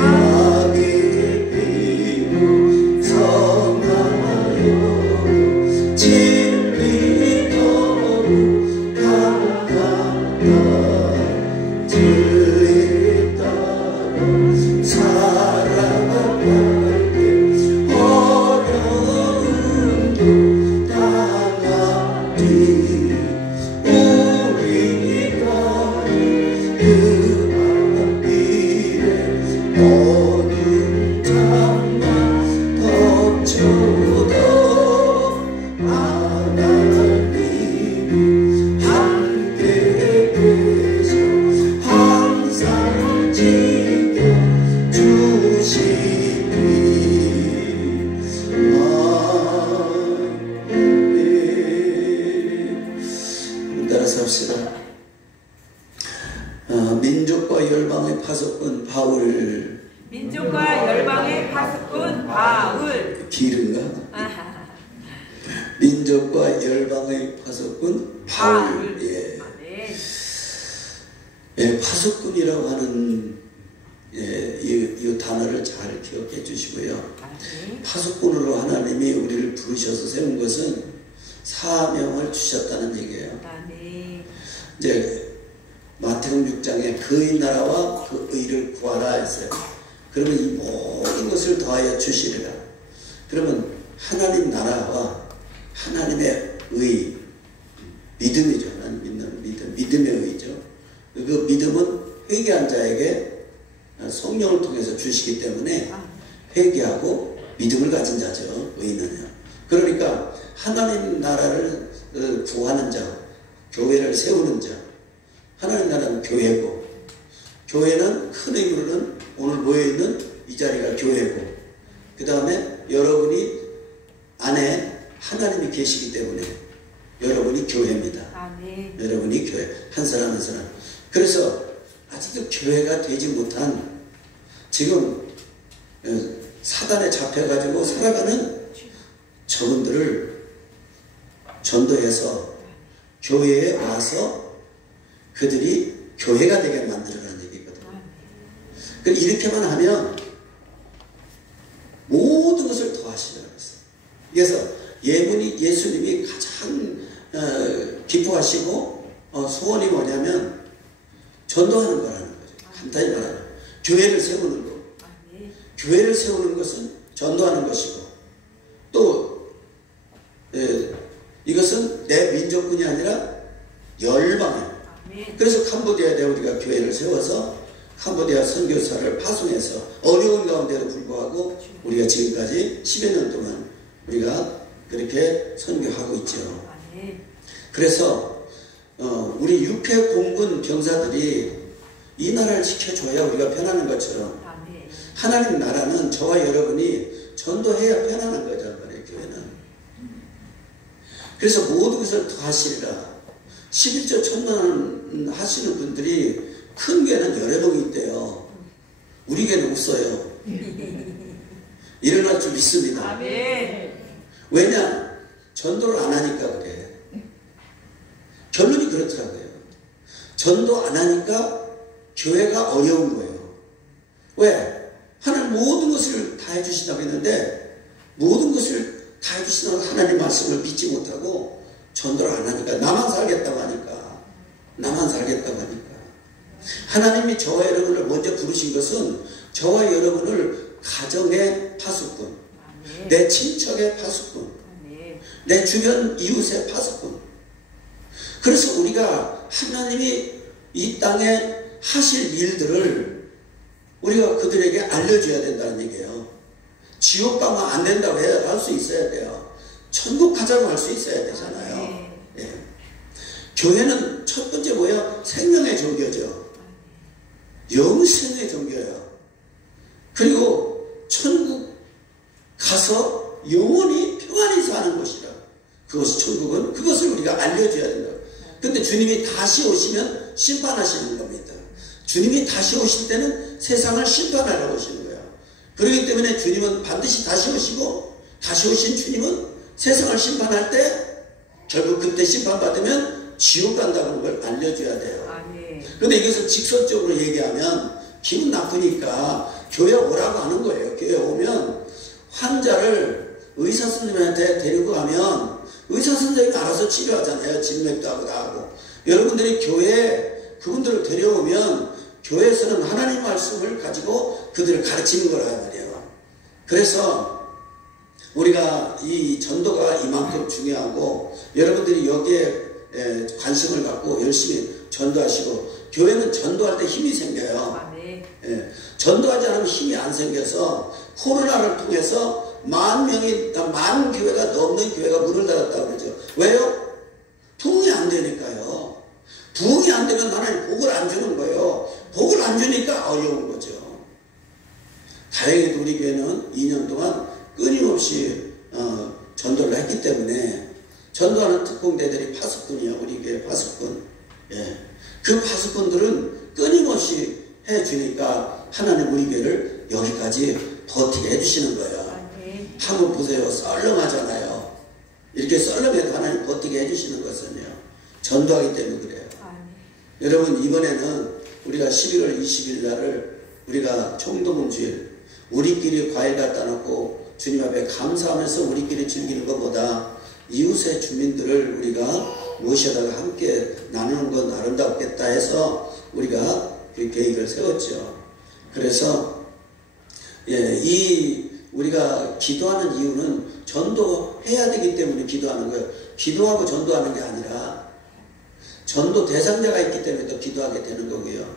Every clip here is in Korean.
악이 피고 길인가? 민족과 열방의 파수꾼 바울. 예. 예, 파수꾼이라고 하는 이 단어를 잘 기억해 주시고요. 파수꾼으로 하나님이 우리를 부르셔서 세운 것은 사명을 주셨다는 얘기예요. 이제 마태복음 6장에 그의 나라와 그 의를 구하라 했어요. 그러면 이 모든 것을 더하여 주시리라. 그러면 하나님 나라와 하나님의 의, 믿음이죠. 하나님 믿는 믿음, 믿음의 의죠. 그 믿음은 회개한 자에게 성령을 통해서 주시기 때문에 회개하고 믿음을 가진 자죠. 의인은요. 그러니까 하나님 나라를 구하는 자, 교회를 세우는 자, 하나님 나라는 교회고, 교회는 큰 의미로는 오늘 모여있는 이 자리가 교회고, 그 다음에 여러분이 안에 하나님이 계시기 때문에 여러분이 교회입니다. 아멘. 여러분이 교회, 한 사람 한 사람. 그래서 아직도 교회가 되지 못한, 지금 사단에 잡혀가지고 살아가는 저분들을 전도해서 교회에 와서 그들이 교회가 되게 만들어라는 얘기거든요. 이렇게만 하면 모든 것을 더하시더라고요. 그래서 예수님이 가장 기뻐하시고 소원이 뭐냐면 전도하는 거라는 거죠. 간단히 말하면 교회를 세우는 거. 교회를 세우는 것은 전도하는 것이고, 또 이것은 내 민족군이 아니라 열방이에요. 그래서 캄보디아에 우리가 교회를 세워서 캄보디아 선교사를 파송해서 어려운 가운데도 불구하고 우리가 지금까지 10여 년 동안 우리가 그렇게 선교하고 있죠. 그래서 우리 육해 공군 병사들이 이 나라를 지켜줘야 우리가 편안한 것처럼 하나님 나라는 저와 여러분이 전도해야 편안한 거죠. 교회는. 그래서 모든 것을 더하시리라. 11조 천만 하시는 분들이 큰 교회는 여러 명이 있대요. 우리 교회는 없어요. 일어날 줄 믿습니다. 아멘. 왜냐? 전도를 안 하니까 그래. 결론이 그렇더라고요. 전도 안 하니까 교회가 어려운 거예요. 왜? 하나님 모든 것을 다 해주신다고 했는데 모든 것을 다 해주신다고 하나님 말씀을 믿지 못하고 전도를 안 하니까 나만 살겠다고 하니까 하나님이 저와 여러분을 먼저 부르신 것은 저와 여러분을 가정의 파수꾼, 내 친척의 파수꾼, 내 주변 이웃의 파수꾼. 그래서 우리가 하나님이 이 땅에 하실 일들을 우리가 그들에게 알려줘야 된다는 얘기예요. 지옥 가면 안 된다고 할 수 있어야 돼요. 천국 가자고 할 수 있어야 되잖아요. 예. 교회는 첫 번째 뭐야? 생명의 종교죠. 영생의 종교예요. 그리고 천국 가서 영원히 평안히 사는 곳이라. 그것이 천국은 그것을 우리가 알려줘야 된다. 근데 주님이 다시 오시면 심판하시는 겁니다. 주님이 다시 오실 때는 세상을 심판하러 오시는 거예요. 그렇기 때문에 주님은 반드시 다시 오시고, 다시 오신 주님은 세상을 심판할 때 결국 그때 심판받으면 지옥 간다는 걸 알려줘야 돼요. 그런데 이것을 직설적으로 얘기하면 기분 나쁘니까 교회 오라고 하는 거예요. 교회 오면 환자를 의사 선생님한테 데리고 가면 의사 선생님이 알아서 치료하잖아요. 진맥도 하고 다 하고. 여러분들이 교회에 그분들을 데려오면 교회에서는 하나님 말씀을 가지고 그들을 가르치는 거란 말이에요. 그래서 우리가 이 전도가 이만큼 중요하고 여러분들이 여기에 관심을 갖고 열심히 전도하시고, 교회는 전도할 때 힘이 생겨요. 예, 전도하지 않으면 힘이 안 생겨서 코로나를 통해서 만 교회가 넘는 교회가 문을 닫았다고 그러죠. 왜요? 부흥이 안 되니까요. 부흥이 안 되면 하나님 복을 안 주는 거예요. 복을 안 주니까 어려운 거죠. 다행히도 우리 교회는 2년 동안 끊임없이 전도를 했기 때문에 전도하는 특공대들이 파수꾼이야. 우리 교회 파수꾼. 예. 그 파수꾼들은 끊임없이 해주니까 하나님 우리 교회를 여기까지 버티게 해주시는 거예요. 한번 보세요. 썰렁하잖아요. 이렇게 썰렁해도 하나님 버티게 해주시는 것은요, 전도하기 때문에 그래요. 여러분, 이번에는 우리가 11월 20일 날을 우리가 총동원 주일, 우리끼리 과일 갖다 놓고 주님 앞에 감사하면서 우리끼리 즐기는 것보다 이웃의 주민들을 우리가 모셔다가 함께 나누는 건 아름답겠다 해서 우리가 그 계획을 세웠죠. 그래서 우리가 기도하는 이유는 전도해야 되기 때문에 기도하는 거예요. 기도하고 전도하는 게 아니라 전도 대상자가 있기 때문에 또 기도하게 되는 거고요.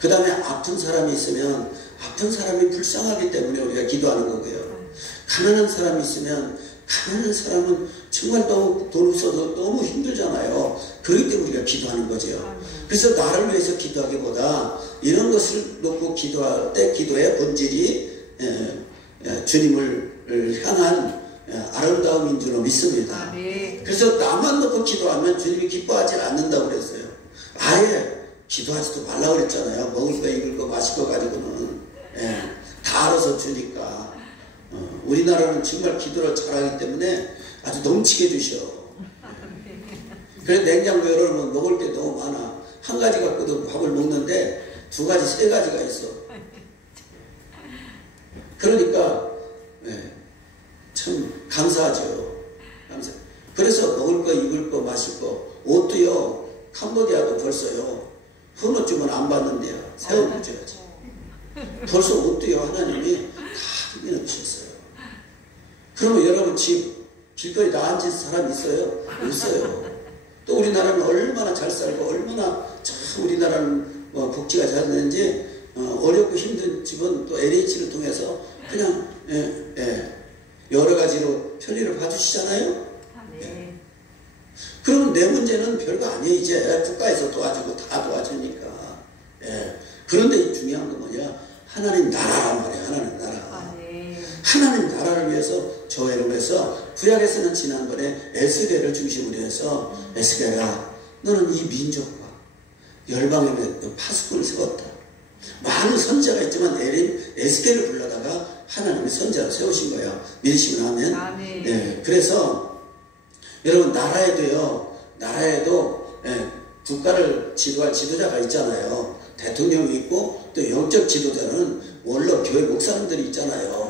그 다음에 아픈 사람이 있으면 아픈 사람이 불쌍하기 때문에 우리가 기도하는 거고요. 가난한 사람이 있으면 가난한 사람은 정말 너무 돈 없어도 너무 힘들잖아요. 그렇기 때문에 우리가 기도하는 거죠. 그래서 나를 위해서 기도하기보다 이런 것을 놓고 기도할 때 기도의 본질이 주님을 향한 아름다움인 줄로 믿습니다. 그래서 나만 놓고 기도하면 주님이 기뻐하지 않는다고 그랬어요. 아예 기도하지도 말라고 그랬잖아요. 먹을 거, 입을 거, 마실 거 가지고는 다 알아서 주니까. 우리나라는 정말 기도를 잘하기 때문에 아주 넘치게 주셔. 그래서 냉장고 열어놓으면 먹을 게 너무 많아. 한 가지 갖고도 밥을 먹는데 두 가지, 세 가지가 있어. 그러니까 참 감사하죠. 감사. 그래서 먹을 거, 입을 거, 마실 거, 옷도요. 캄보디아도 벌써요. 헌옷주문 안 받는데요. 새 옷 줘야지. 벌써 옷도요. 하나님이 다 준비해 주셨어요. 그러면 여러분 길거리 나앉은 사람 있어요? 없어요. 또 우리나라는 얼마나 잘 살고 얼마나 참 우리나라는 복지가 잘 되는지 어렵고 힘든 집은 또 LH를 통해서 그냥 여러 가지로 편리를 봐주시잖아요. 그러면 내 문제는 별거 아니에요. 이제 국가에서 도와주고 다 도와주니까. 그런데 중요한 건 뭐냐? 하나님 나라란 말이에요. 하나님 나라. 하나님 나라를 위해서 저회로해서 구약에서는 지난번에 에스겔을 중심으로 해서 에스겔아, 너는 이 민족과 열방에 파수꾼을 세웠다. 많은 선자가 있지만 에스겔을 불러다가 하나님의 선자를 세우신 거예요. 믿으시면 하면. 그래서 여러분 나라에도 국가를 지도할 지도자가 있잖아요. 대통령이 있고 또 영적 지도자는 원로 교회 목사님들이 있잖아요.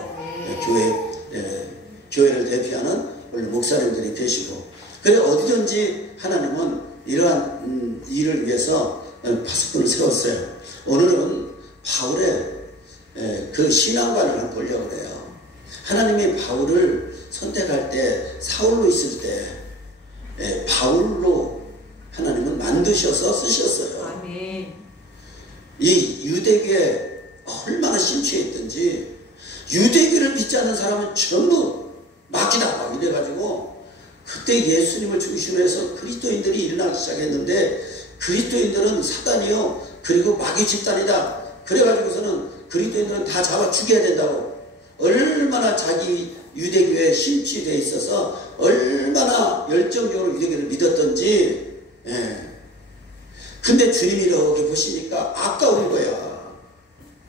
교회를 대표하는 원래 목사님들이 되시고, 그래 어디든지 하나님은 이러한 일을 위해서 파수꾼을 세웠어요. 오늘은 바울의 그 신앙관을 한번 보려고 해요. 하나님이 바울을 선택할 때 사울로 있을 때 바울로 하나님은 만드셔서 쓰셨어요. 아멘. 이 유대교에 얼마나 심취해 있든지 유대교를 믿지 않는 사람은 전부 마귀다 막 이래가지고 그때 예수님을 중심으로 해서 그리스도인들이 일어나기 시작했는데 그리스도인들은 사단이요 그리고 마귀 집단이다. 그래가지고서는 그리스도인들은 다 잡아 죽여야 된다고 얼마나 자기 유대교에 심취되어 있어서 얼마나 열정적으로 유대교를 믿었던지. 근데 주님이 이렇게 보시니까 아까운 거야.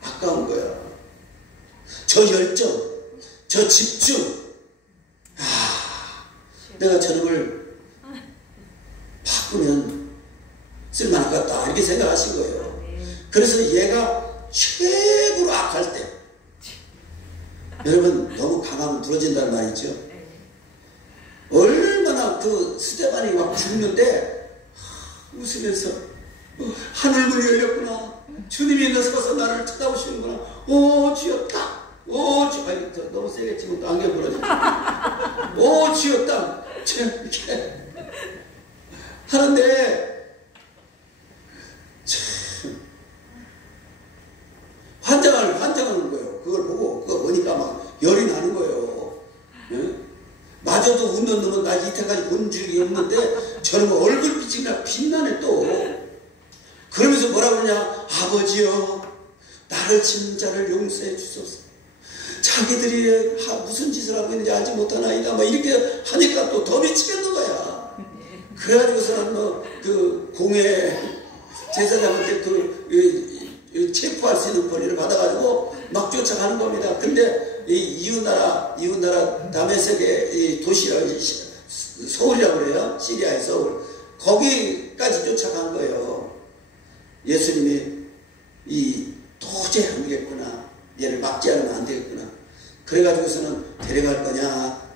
아까운 거야. 저 열정, 저 집중. 내가 저놈을 바꾸면 쓸만하겠다 이렇게 생각하신 거예요. 그래서 얘가 최고로 악할 때 여러분 너무 강하면 부러진다는 말이죠. 얼마나 그 스데반이 막 죽는데 웃으면서 하늘 문이 열렸구나. 주님이 서서 나를 쳐다보시는구나. 오 주여 딱. 오 주여. 아니, 너무 세게 치면 또 안경 부러져. 오 주여 딱. 이렇게 하는데 참 환장하는 거예요. 그걸 보고 그거 보니까 막 열이 나는 거예요. 마저도 웃는 놈은 나 이때까지 본 적이 없는데 저는 얼굴빛이 그냥 빛나네 또. 그러면서 뭐라 그러냐. 아버지여 나를 친 자를 용서해 주소서. 자기들이 무슨 짓을 하고 있는지 알지 못하나이다. 뭐 이렇게 하니까 또 더 미치겠는 거야. 그래가지고서는 그 공회 제사장한테 체포할 수 있는 권리를 받아가지고 막 쫓아가는 겁니다. 근데 이웃나라 다메섹의 이 도시라고 서울이라고 그래요. 시리아의 서울. 거기까지 쫓아간 거예요. 예수님이 도저히 안 되겠구나. 얘를 막지 않으면 안 되겠구나. 그래가지고서는 데려갈 거냐,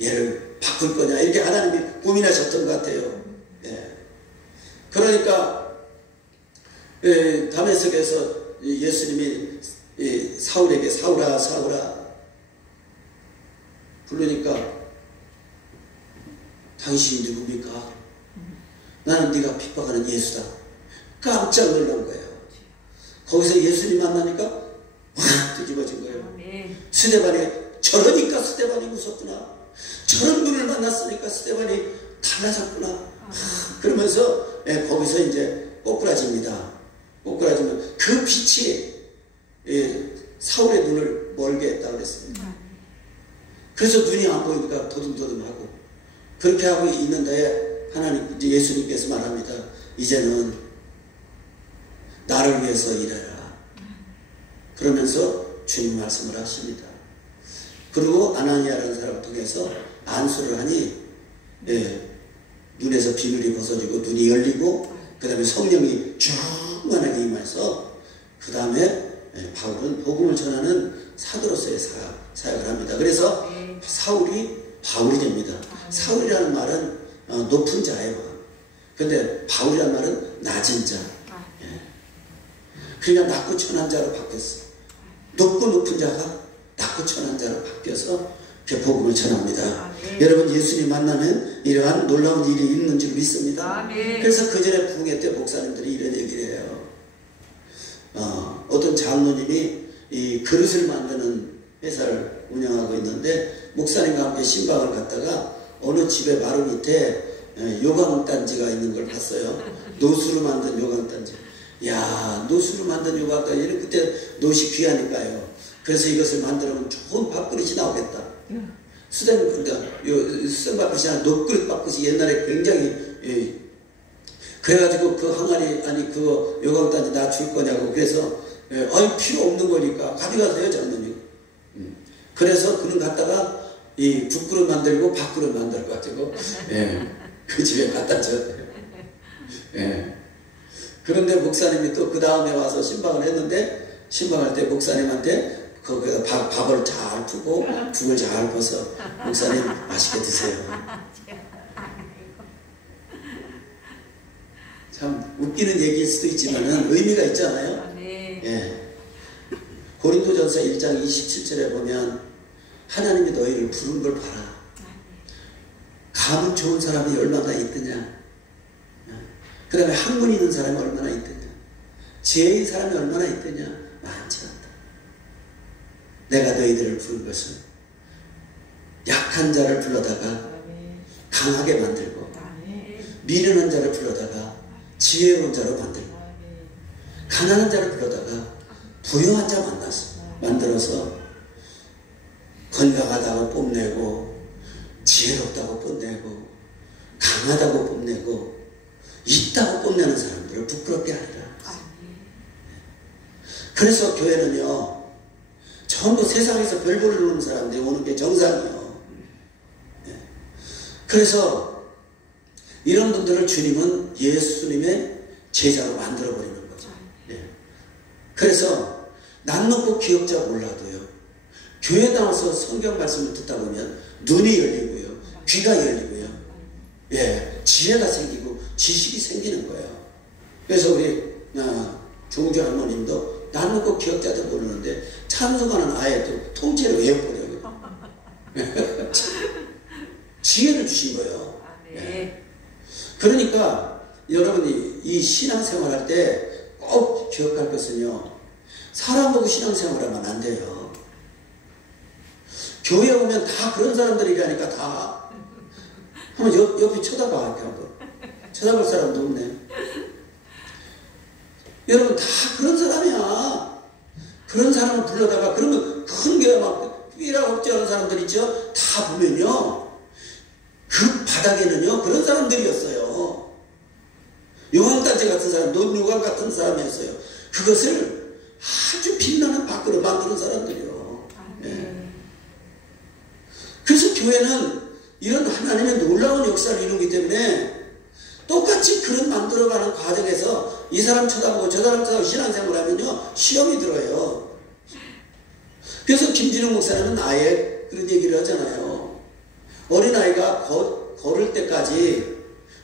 얘를 바꿀 거냐, 이렇게 하나님이 고민하셨던 것 같아요. 예. 그러니까 다메섹에서 예수님이 사울에게 사울아 부르니까 당신이 누굽니까? 나는 네가 핍박하는 예수다. 깜짝 놀란 거예요. 거기서 예수님 만나니까 확 뒤집어진 거예요. 스데반이 저러니까 스데반이 무섭구나. 저런 분을 만났으니까 스데반이 달라졌구나. 그러면서 거기서 이제 꼬꾸라집니다. 꼬꾸라지면 그 빛이 사울의 눈을 멀게 했다고 그랬습니다. 그래서 눈이 안 보이니까 도듬도듬하고 그렇게 하고 있는데 하나님 이제 예수님께서 말합니다. 이제는 나를 위해서 일해라. 그러면서 주님 말씀을 하십니다. 그리고 아나니아라는 사람을 통해서 안수를 하니 눈에서 비늘이 벗어지고 눈이 열리고 그 다음에 성령이 충만하게 임해서 그 다음에 바울은 복음을 전하는 사도로서의 사역을 합니다. 그래서 사울이 바울이 됩니다. 사울이라는 말은 높은 자예요. 근데 바울이라는 말은 낮은 자. 그러니까 낮고 천한 자로 바뀌었어. 높고 높은 자가 낮고 천한 자로 바뀌어서 복음을 전합니다. 여러분 예수님 만나면 이러한 놀라운 일이 있는 줄 믿습니다. 그래서 그 전에 부흥회 때 목사님들이 이런 얘기를 해요. 어떤 장로님이 이 그릇을 만드는 회사를 운영하고 있는데 목사님과 함께 신방을 갔다가 어느 집의 바로 밑에 요강단지가 있는 걸 봤어요. 노수로 만든 요강단지. 야, 노수로 만든 요강단지는 그때 노시 귀하니까요. 그래서 이것을 만들면 좋은 밥그릇이 나오겠다. 수생 밥그릇이 아니라 녹그릇 밥그릇이 옛날에 굉장히 그래가지고 그 항아리 아니 그거 요강단지 나 줄 거냐고. 그래서 아니 필요 없는 거니까 가져가세요 장로님. 그래서 그는 갔다가 이 국그릇 만들고 밥그릇 만들어가지고 그 집에 갖다 줬대요. 그런데 목사님이 또 그 다음에 와서 신방을 했는데 신방할 때 목사님한테 거기다 밥을 잘 푸고 죽을 잘 퍼서 목사님 맛있게 드세요. 참 웃기는 얘기일 수도 있지만은 의미가 있잖아요. 고린도전서 1장 27절에 보면 하나님이 너희를 부른 걸 봐라. 가문 좋은 사람이 얼마나 있느냐. 그 다음에 학문 있는 사람이 얼마나 있느냐. 지혜인 사람이 얼마나 있느냐. 많지 않다. 내가 너희들을 부른 것은 약한 자를 불러다가 강하게 만들고 미련한 자를 불러다가 지혜로운 자로 만들고 가난한 자를 불러다가 부유한 자 만들어서 건강하다고 뽐내고 지혜롭다고 뽐내고 강하다고 뽐내고 있다고 뽐내는 사람들을 부끄럽게 하리라. 그래서 교회는요 전부 세상에서 별볼을 누르는 사람들이 오는 게 정상이에요. 그래서 이런 분들을 주님은 예수님의 제자로 만들어버리는 거죠. 그래서 난 놓고 기억자 몰라도요 교회 나와서 성경 말씀을 듣다 보면 눈이 열리고요 귀가 열리고요 지혜가 생기고 지식이 생기는 거예요. 그래서 우리 종주 할머님도 난 놓고 기억자도 모르는데 찬송가는 아예 또 통째로 외워버려요. 지혜를 주신 거예요. 그러니까 여러분이 이 신앙생활 할 때 꼭 기억할 것은요 사람 보고 신앙생활하면 안 돼요. 교회 오면 다 그런 사람들이라니까 다. 한번 옆에 쳐다봐. 이렇게 한번. 쳐다볼 사람도 없네. 여러분 다 그런 사람이야. 그런 사람을 불러다가 그러면 큰 교회 막 삐라 억지하는 사람들 있죠. 다 보면요 그 바닥에는요 그런 사람들이었어요. 요강단지 같은 사람, 논요강 같은 사람이었어요. 그것을 아주 빛나는 밖으로 만드는 사람들이요. 교회는 이런 하나님의 놀라운 역사를 이루기 때문에 똑같이 그릇 만들어가는 과정에서 이 사람 쳐다보고 저 사람 쳐다보고 신앙생활을 하면요 시험이 들어요. 그래서 김진웅 목사님은 아예 그런 얘기를 하잖아요. 어린아이가 걸을 때까지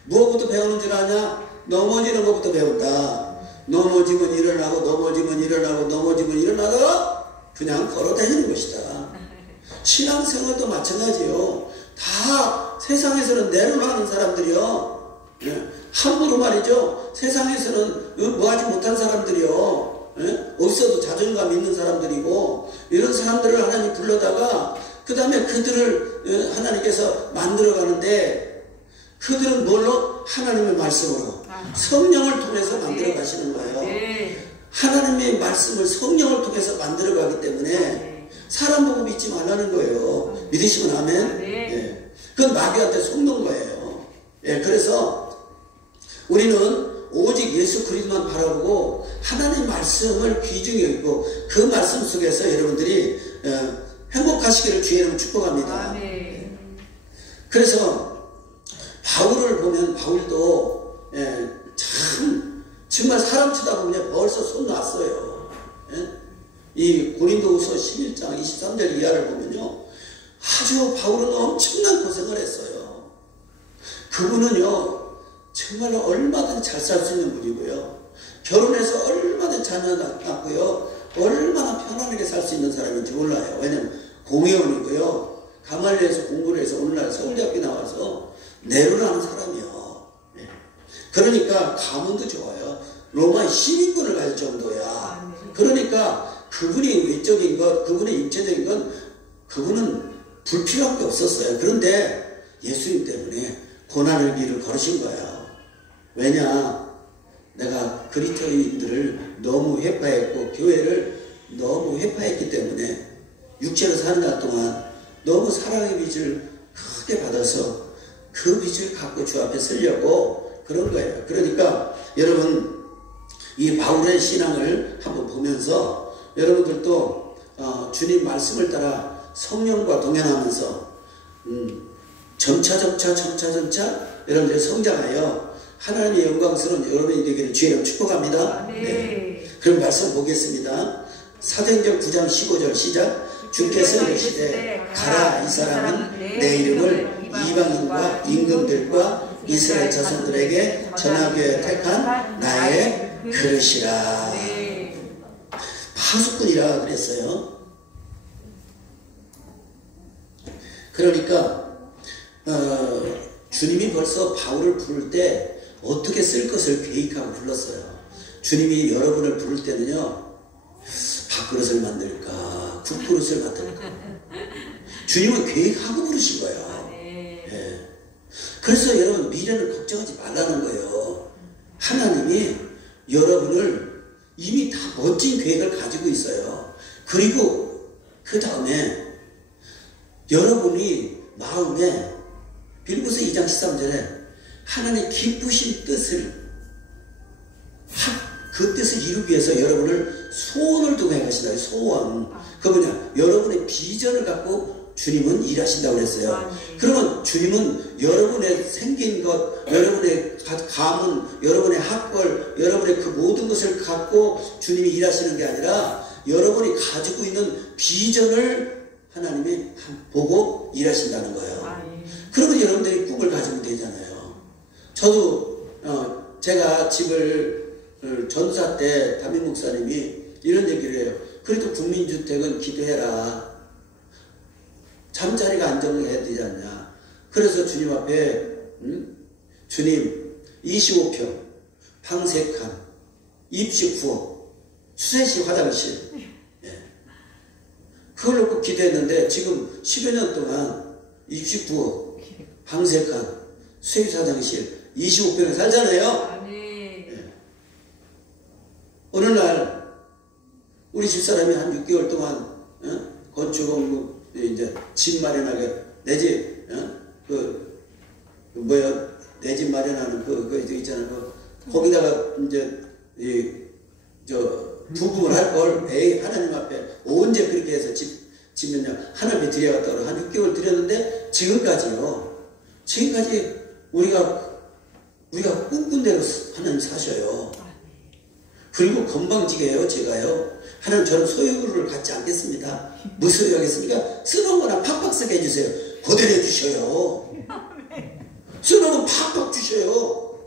무엇부터 배우는 줄 아냐? 넘어지는 것부터 배운다. 넘어지면 일어나고 넘어지면 일어나고 넘어지면 일어나다가 그냥 걸어다니는 것이다. 신앙생활도 마찬가지요. 다 세상에서는 내로라는 사람들이요. 함부로 말이죠. 세상에서는 뭐하지 못한 사람들이요. 없어도 자존감 있는 사람들이고 이런 사람들을 하나님 불러다가 그 다음에 그들을 하나님께서 만들어가는데 그들은 뭘로? 하나님의 말씀으로 성령을 통해서 만들어 가시는 거예요. 하나님의 말씀을 성령을 통해서 만들어 가기 때문에 사람 보고 믿지 말라는 거예요. 믿으시면 아멘. 예. 그건 마귀한테 속는 거예요. 예. 그래서 우리는 오직 예수 그리스도만 바라보고 하나님의 말씀을 귀중히 여기고 그 말씀 속에서 여러분들이 행복하시기를 주의 이름으로 축복합니다. 그래서 바울을 보면 바울도 정말 사람 쳐다보면 벌써 손 놨어요. 이 고린도후서 11장 23절 이하를 보면요 아주 바울은 엄청난 고생을 했어요. 그분은요 정말로 얼마든지 잘 살 수 있는 분이고요. 결혼해서 얼마든지 자녀 낳고요. 얼마나 편안하게 살 수 있는 사람인지 몰라요. 왜냐면 공회원이고요. 가말리에서 공부를 해서 오늘날 서울대학교 나와서 내로를 하는 사람이요. 그러니까 가문도 좋아요. 로마의 시민권을 가질 정도야. 그러니까 그분이 외적인 것, 그분의 육체적인 건 그분은 불필요한 게 없었어요. 그런데 예수님 때문에 고난의 길을 걸으신 거예요. 왜냐? 내가 그리스도인들을 너무 회파했고 교회를 너무 회파했기 때문에 육체로 사는 날 동안 너무 사랑의 빚을 크게 받아서 그 빚을 갖고 주 앞에 쓰려고 그런 거예요. 그러니까 여러분 이 바울의 신앙을 한번 보면서 여러분들도 주님 말씀을 따라 성령과 동행하면서 점차 여러분들이 성장하여 하나님의 영광스러운 여러분이 되기를 주의 축복합니다. 네. 그럼 말씀 보겠습니다. 사도행전 9장 15절 시작. 주께서 이르시되 가라 이 사람은 내 이름을 이방인과 임금들과 이스라엘 자손들에게 전하기 위해 택한 나의 그릇이라. 파수꾼이라 그랬어요. 그러니까 주님이 벌써 바울을 부를 때 어떻게 쓸 것을 계획하고 불렀어요. 주님이 여러분을 부를 때는요 밥그릇을 만들까 국그릇을 만들까 주님은 계획하고 부르신 거예요. 예. 그래서 여러분 미래를 걱정하지 말라는 거예요. 하나님이 여러분을 이미 다 멋진 계획을 가지고 있어요. 그리고 그 다음에 여러분이 마음에 빌립보서 2장 13절에 하나님의 기쁘신 뜻을 그 뜻을 이루기 위해서 여러분을 소원을 두고 행하신다. 소원. 그 뭐냐? 여러분의 비전을 갖고 주님은 일하신다고 그랬어요. 그러면 주님은 여러분의 생긴 것, 여러분의 가문, 여러분의 학벌, 여러분의 그 모든 것을 갖고 주님이 일하시는 게 아니라 여러분이 가지고 있는 비전을 하나님이 보고 일하신다는 거예요. 그러면 여러분들이 꿈을 가지면 되잖아요. 저도 제가 집을 전사 때 담임 목사님이 이런 얘기를 해요. 그래도 국민주택은 기도해라. 잠자리가 안정해야 되지 않냐. 그래서 주님 앞에 주님 25평 방 3칸 입식 후업 수세식 화장실 그걸 놓고 기도했는데 지금 10여 년 동안 입식 후업 방 3칸 수세식 화장실 25평에 살잖아요. 어느 날 우리 집사람이 한 6개월 동안 건축업무 이제 집 마련하게 내 집 내 집 마련하는 그 있잖아. 거기다가 이제 부금을 할 걸 에이 하나님 앞에 언제 그렇게 해서 집 지면요 하나님께 드려야겠다고 한 6개월 드렸는데 지금까지 우리가 꿈꾼 대로 하나님 사셔요. 그리고 건방지게요 제가요 하나님 저는 소유를 갖지 않겠습니다. 무슨 소유 하겠습니까? 쓰는 거나 팍팍 쓰게 해주세요. 그대로 해주셔요. 쓰는 건 팍팍 주셔요.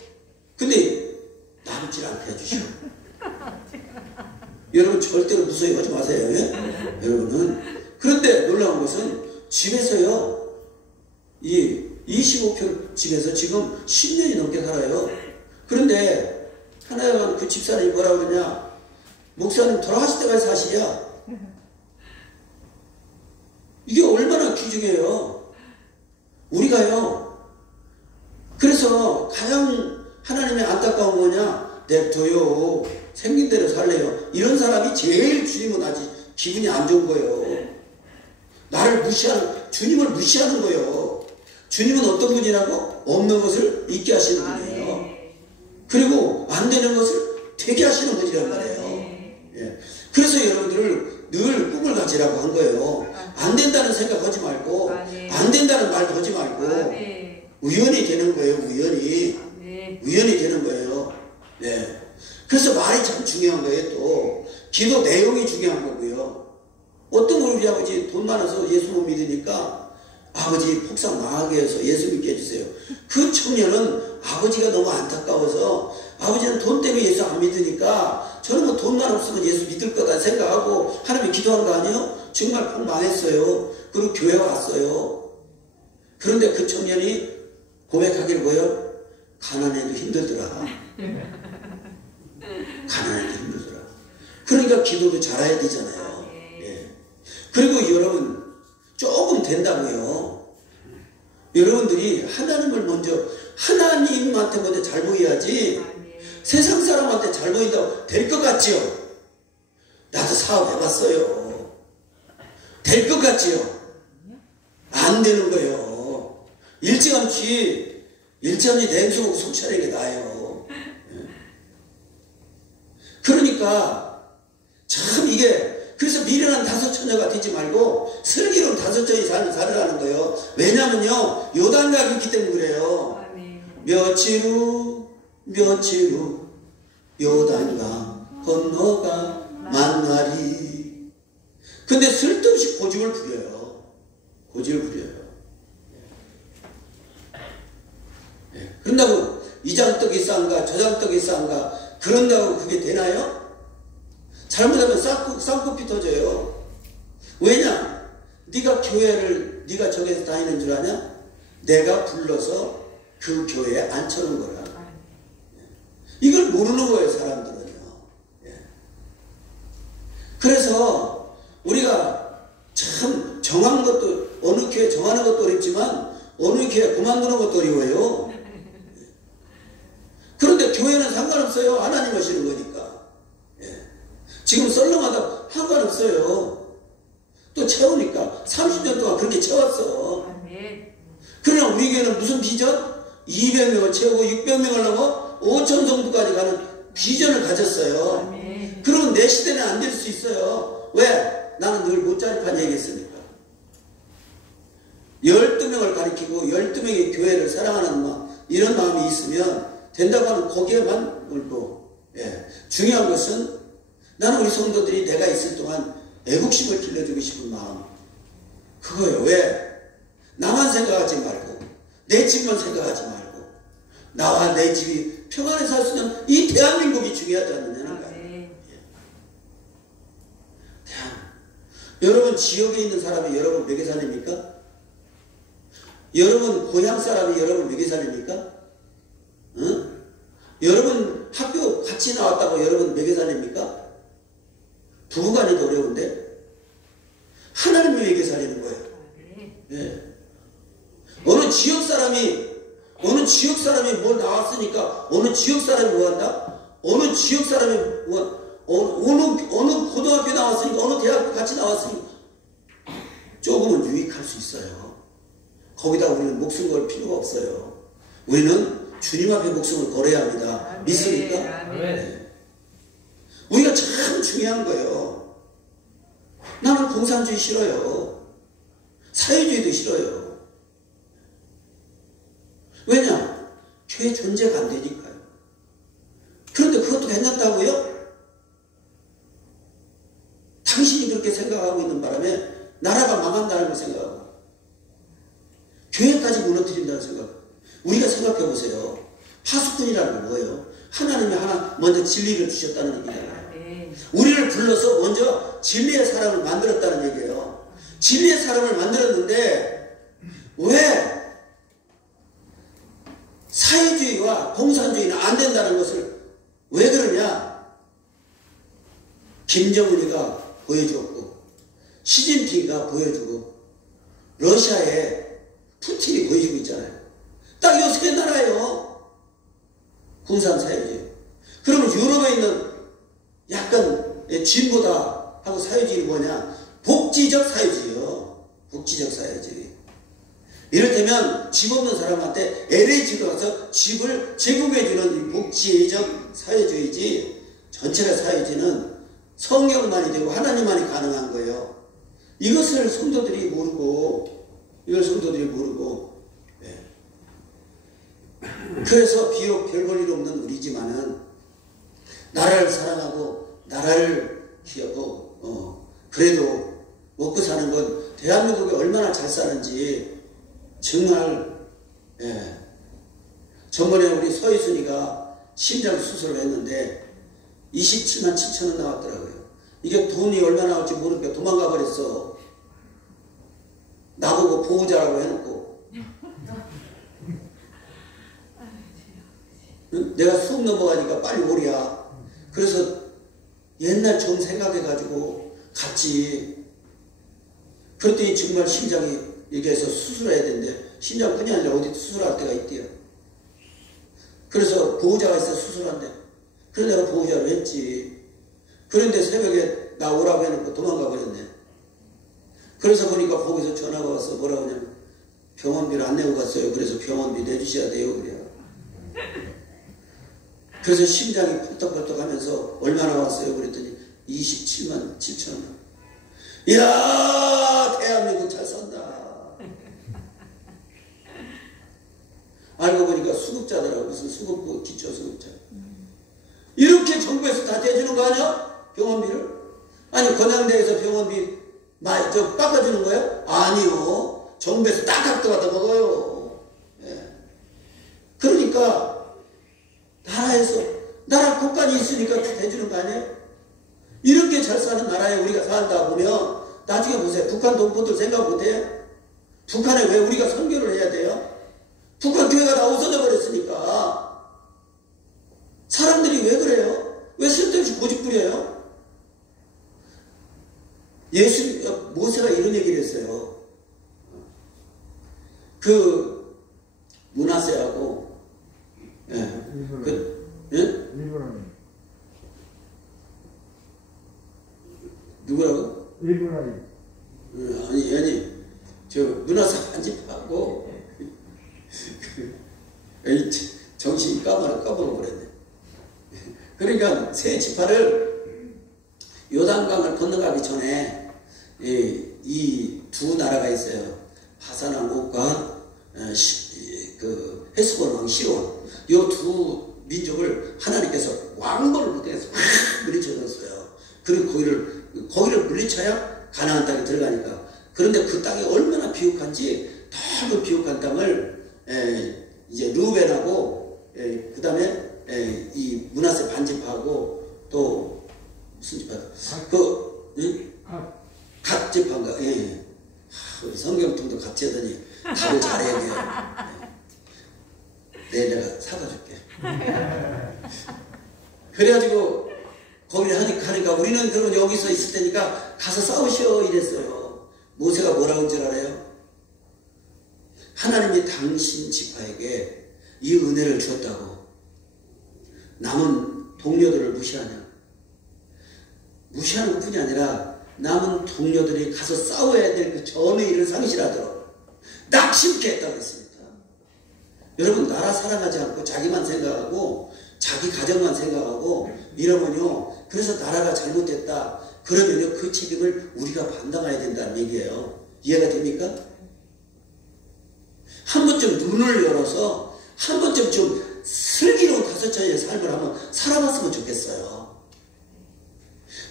근데 남질 않게 해주셔. 여러분 절대로 무소유하지 마세요. 예? 여러분은. 그런데 놀라운 것은 집에서요 이 25평 집에서 지금 10년이 넘게 살아요. 그런데 하나님은 그 집사람이 뭐라고 그러냐, 목사님 돌아가실 때까지 사시랴. 이게 얼마나 귀중해요. 우리가요 그래서 가장 하나님의 안타까운 뭐냐, 냅둬요 생긴 대로 살래요. 이런 사람이 제일 주님은 아직 기분이 안 좋은 거예요. 나를 무시하는, 주님을 무시하는 거예요. 주님은 어떤 분이라고? 없는 것을 있게 하시는 분이에요. 그리고 안 되는 것을 되게 하시는 분이란 말이에요. 예. 그래서 여러분들을 늘 꿈을 가지라고 한 거예요. 안 된다는 생각하지 말고, 안 된다는 말도 하지 말고, 우연히 되는 거예요. 우연히 되는 거예요. 네. 그래서 말이 참 중요한 거예요. 또 기도 내용이 중요한 거고요. 어떤 우리 아버지 돈 많아서 예수 못 믿으니까 아버지 폭삭 망하게 해서 예수 믿게 해주세요. 그 청년은 아버지가 너무 안타까워서, 아버지는 돈 때문에 예수 안 믿으니까 저는 뭐 돈만 없으면 예수 믿을 거다 생각하고 하나님이 기도한 거 아니에요? 정말 폭 망했어요. 그리고 교회 왔어요. 그런데 그 청년이 고백하길 뭐예요? 가난해도 힘들더라. 가난해도 힘들더라. 그러니까 기도도 잘해야 되잖아요. 예. 그리고 여러분 조금 된다고요. 여러분들이 하나님을 먼저, 하나님한테 먼저 잘 보여야지 세상 사람한테 잘 보인다고 될 것 같지요? 나도 사업 해봤어요. 될 것 같지요? 안 되는 거예요. 일찌감치 냉수 먹고 속 차리는 게 나아요. 그러니까 참 이게, 그래서 미련한 다섯 처녀가 되지 말고 슬기로운 다섯 처녀 살으라는 거예요. 왜냐면요 요단강이 있기 때문에 그래요. 며칠 후 요단강 건너가 만나리. 근데 쓸데없이 고집을 부려요. 그런다고 이 장떡이 싼가 저 장떡이 싼가 그런다고 그게 되나요? 잘못하면 쌍코피 터져요. 왜냐? 네가 교회를 네가 저기서 다니는 줄 아냐? 내가 불러서 그 교회에 앉혀놓은 거라. 이걸 모르는 거예요 사람들은요. 그래서 우리가 참 정한 것도, 어느 교회 정하는 것도 어렵지만 어느 교회 그만두는 것도 어려워요. 그런데 교회는 상관없어요. 하나님 하시는 거니까. 지금 썰렁하다 상관없어요. 또 채우니까 30년 동안 그렇게 채웠어. 그러나 우리 교회는 무슨 비전? 200명을 채우고 600명을 넘어 5천 성도까지 가는 비전을 가졌어요. 그러면 내 시대는 안 될 수 있어요. 왜? 나는 늘 못자리판 얘기했으니까. 12명을 가리키고 12명의 교회를 사랑하는 마음, 이런 마음이 있으면 된다고 하는 거기에만 울고, 중요한 것은 나는 우리 성도들이 내가 있을 동안 애국심을 길러주고 싶은 마음, 그거예요. 왜? 나만 생각하지 말고 내 집만 생각하지 말고 나와 내 집이 평안히 살 수 있는 이 대한민국이 중요하지 않느냐는 거예요. 여러분 지역에 있는 사람이 여러분 몇개 살립니까? 여러분 고향 사람이 여러분 몇개 살립니까? 응? 여러분 학교 같이 나왔다고 여러분 몇개 살립니까? 부부간에도 어려운데 하나님을 위해 살리는 거예요. 어느 지역 사람이 뭘 나왔으니까 어느 지역 사람이 뭐 한다? 어느 지역 사람이 어느 고등학교 나왔으니까 어느 대학교 같이 나왔으니까 조금은 유익할 수 있어요. 거기다 우리는 목숨 걸 필요가 없어요. 우리는 주님 앞에 목숨을 걸어야 합니다. 믿습니까? 우리가 참 중요한 거예요. 나는 공산주의 싫어요. 사회주의도 싫어요. 왜냐? 교회 존재가 안 되니까요. 그런데 그것도 괜찮다고요? 당신이 그렇게 생각하고 있는 바람에 나라가 망한다는 걸 생각하고 교회까지 무너뜨린다는 생각. 우리가 생각해 보세요. 파수꾼이라는 게 뭐예요? 하나님이 하나 먼저 진리를 주셨다는 얘기잖아요. 우리를 불러서 먼저 진리의 사람을 만들었다는 얘기예요. 진리의 사람을 만들었는데 왜 사회주의와 공산주의는 안 된다는 것을 왜 그러냐? 김정은이가 보여주었고 시진핑이가 보여주고 러시아의 푸틴이 보여주고 있잖아요. 딱 요 세 나라예요. 공산사회주의. 그러면 유럽에 있는 약간 진보다 하고 사회주의는 뭐냐? 복지적 사회주의요. 복지적 사회주의. 이를테면 집 없는 사람한테 LH도 가서 집을 제공해주는 복지적 사회주의지, 전체의 사회주의는 성경만이 되고 하나님만이 가능한 거예요. 이것을 성도들이 모르고, 예. 그래서 비록 별 볼 일 없는 우리지만은 나라를 사랑하고 나라를 기하고 그래도 먹고 사는 건 대한민국이 얼마나 잘 사는지 정말, 예. 전번에 우리 서희순이가 심장 수술을 했는데 27만 7천 원 나왔더라고요. 이게 돈이 얼마나 나올지 모르니까 도망가 버렸어. 나보고 보호자라고 해놓고. 내가 수업 넘어가니까 빨리 오랴. 그래서 옛날 좀 생각해가지고 갔지. 그랬더니 정말 심장이 얘기해서 수술해야 되는데 심장뿐이 아니라 어디 수술할 때가 있대요. 그래서 보호자가 있어 수술한대. 그래서 내가 보호자로 했지. 그런데 새벽에 나 오라고 해놓고 도망가 버렸네. 그래서 보니까 거기서 전화가 와서 뭐라고 하냐면 병원비를 안 내고 갔어요. 그래서 병원비 내주셔야 돼요. 그래요. 그래서 심장이 펄떡펄떡 하면서 얼마나 왔어요? 그랬더니 27만 7천 원. 이야, 대한민국 잘 산다. 알고 보니까 수급자더라고. 무슨 수급부, 기초수급자. 이렇게 정부에서 다 대주는 거 아니야? 병원비를? 아니, 건양대에서 병원비 깎아주는 거예요? 아니요. 정부에서 딱 갖다 갖다 먹어요. 예. 그러니까 나라에서 나라 국간이 있으니까 대주는 거 아니에요? 이렇게 잘 사는 나라에 우리가 살다 보면 나중에 보세요. 북한 동포들 생각 못해요? 북한에 왜 우리가 선교를 해야 돼요? 북한 교회가 다 없어져 버렸으니까. 사람들이 왜 그래요? 왜 쓸데없이 고집 부려요? 모세가 이런 얘기를 했어요. 그 므낫세하고 누구라고? 아니 저 므낫세 반집하고 정신이 까먹어버렸네. 그러니까 세 지파를 요단강을 건너가기 전에 이 두 나라가 있어요. 하산왕 옥과 그 헤스본 왕 시온. 요 두 민족을 하나님께서 왕벌을 못해서 확 물리쳐줬어요. 그리고 거기를 물리쳐야 가나안 땅에 들어가니까. 그런데 그 땅이 얼마나 비옥한지 넓은 비옥한 땅을 이제 르우벤하고 그 다음에 이 므낫세 반지파하고 또 무슨 지파? 갓 지파인가? 예. 우리 성경통도 같이 하더니 답을 잘해야 돼요. 내가 사다 줄게. 그래가지고 거기를 하니까 우리는 그럼 여기서 있을 테니까 가서 싸우시오 이랬어요. 모세가 뭐라고 한 줄 알아요? 하나님이 당신 지파에게 이 은혜를 주었다고 남은 동료들을 무시하냐? 무시하는 것뿐이 아니라 남은 동료들이 가서 싸워야 될 그 전의 일을 상실하도록 낙심케 했다고 했습니다. 여러분, 나라 사랑하지 않고 자기만 생각하고 자기 가정만 생각하고 이러면요, 그래서 나라가 잘못됐다, 그러면요, 그 책임을 우리가 감당해야 된다는 얘기예요. 이해가 됩니까? 한 번쯤 눈을 열어서 한 번쯤 좀 슬기로운 다섯자의 삶을 한번 살아봤으면 좋겠어요.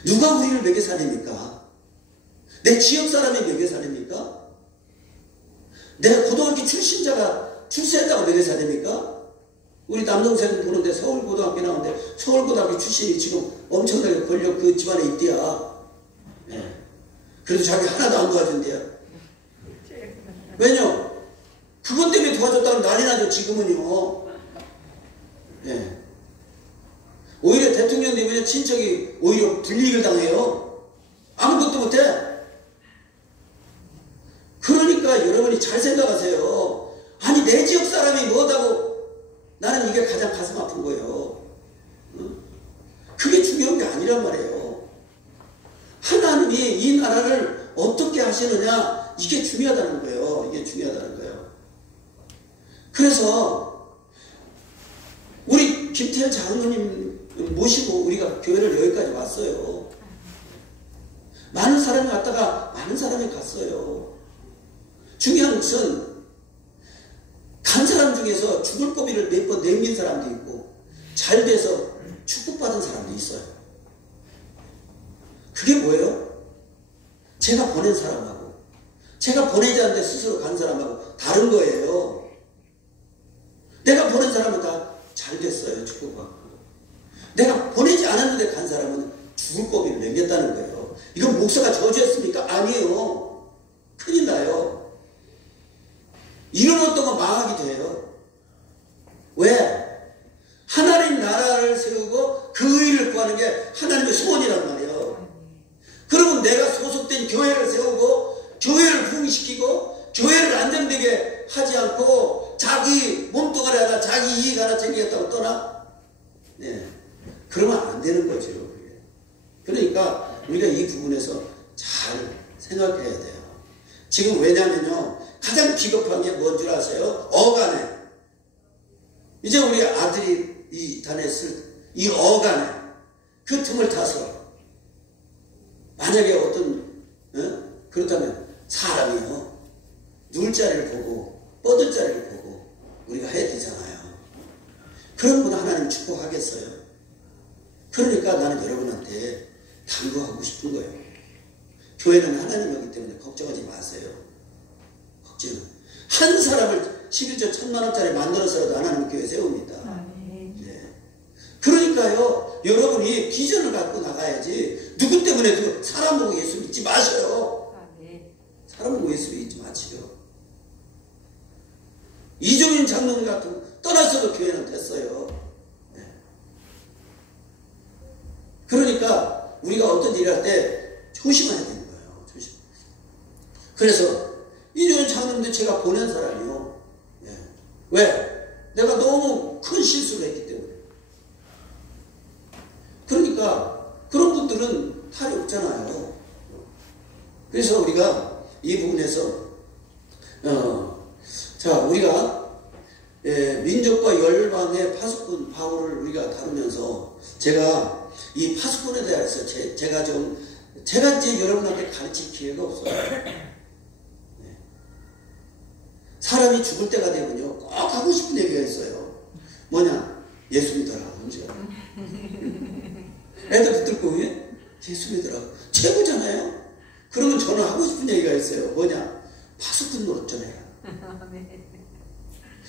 누가 우리를 먹여 살립니까? 내 지역 사람이 먹여 살립니까? 내 고등학교 출신자가 출세했다고 먹여 살립니까? 우리 남동생 보는데 서울고등학교 나오는데 서울고등학교 출신이 지금 엄청나게 권력 그 집안에 있대야. 네. 그래도 자기 하나도 안 도와준대요. 왜냐? 그것 때문에 도와줬다면 난리 나죠, 지금은요. 네. 오히려 대통령 되면 친척이 오히려 불이익을 당해요. 아무것도 못해. 그러니까 여러분이 잘 생각하세요. 아니, 내 지역 사람이 뭐다고. 나는 이게 가장 가슴 아픈 거예요. 그게 중요한 게 아니란 말이에요. 하나님이 이 나라를 어떻게 하시느냐, 이게 중요하다는 거예요. 이게 중요하다는 거예요. 그래서 우리 김태현 장로님 모시고 우리가 교회를 여기까지 왔어요. 많은 사람이 왔다가 많은 사람이 갔어요. 중요한 것은 간 사람 중에서 죽을 고비를 몇 번 넘긴 사람도 있고 잘 돼서 축복받은 사람도 있어요. 그게 뭐예요? 제가 보낸 사람하고 제가 보내지 않는데 스스로 간 사람하고 다른 거예요. 내가 보낸 사람은 다 잘 됐어요. 축복받고. 내가 보내지 않았는데 간 사람은 죽을 고비를 넘겼다는 거예요. 이건 목사가 저주했습니까? 아니에요. 큰일 나요. 이런 어떤 건 망하게 돼요. 왜? 하나님 나라를 세우고 그 의를 구하는 게 하나님의 소원이란 말이에요. 그러면 내가 소속된 교회를 세우고 교회를 부흥시키고 교회를 안정되게 하지 않고 자기 몸뚱아리 하나 자기 이익 하나 챙기겠다고 떠나? 네. 그러면 안 되는 거죠. 그러니까 우리가 이 부분에서 잘 생각해야 돼요. 지금 왜냐면요, 가장 비겁한 게 뭔 줄 아세요? 어간에. 이제 우리 아들이 이 다녔을 이 어간에 그 틈을 타서 만약에 어떤 그렇다면 사람이요 누울 자리를 보고 뻗을 자리를 보고 우리가 해야 되잖아요. 그런 분 하나님 축복하겠어요? 그러니까 나는 여러분한테 당부하고 싶은 거예요. 교회는 하나님이기 때문에 걱정하지 마세요. 걱정은 한 사람을 11조 1,000,000원짜리 만들어서라도 하나님 교회 세웁니다. 네. 그러니까요, 여러분이 비전을 갖고 나가야지. 누구 때문에 사람 보고 예수 믿지 마셔요. 사람 보고 예수 믿지 마시죠. 이종인 장로님 같은 떠났어도 교회는 됐어요. 네. 그러니까 우리가 어떤 일을 할 때 조심해야 되는 거예요. 조심. 그래서 이종인 장로님도 제가 보낸 사람이요. 네. 왜? 내가 너무 큰 실수를 했기 때문에. 그러니까 그런 분들은 탈이 없잖아요. 그래서 우리가 이 부분에서 자, 우리가 민족과 열방의 파수꾼 바울을 우리가 다루면서 제가 이 파수꾼에 대해서 제가 이제 여러분한테 가르칠 기회가 없어요. 네. 사람이 죽을 때가 되면요 꼭 하고 싶은 얘기가 있어요. 뭐냐? 예수 믿어라. 애들 붙들고 예수 믿어라. 최고잖아요. 그러면 저는 하고 싶은 얘기가 있어요. 뭐냐? 파수꾼 노릇 좀 해라.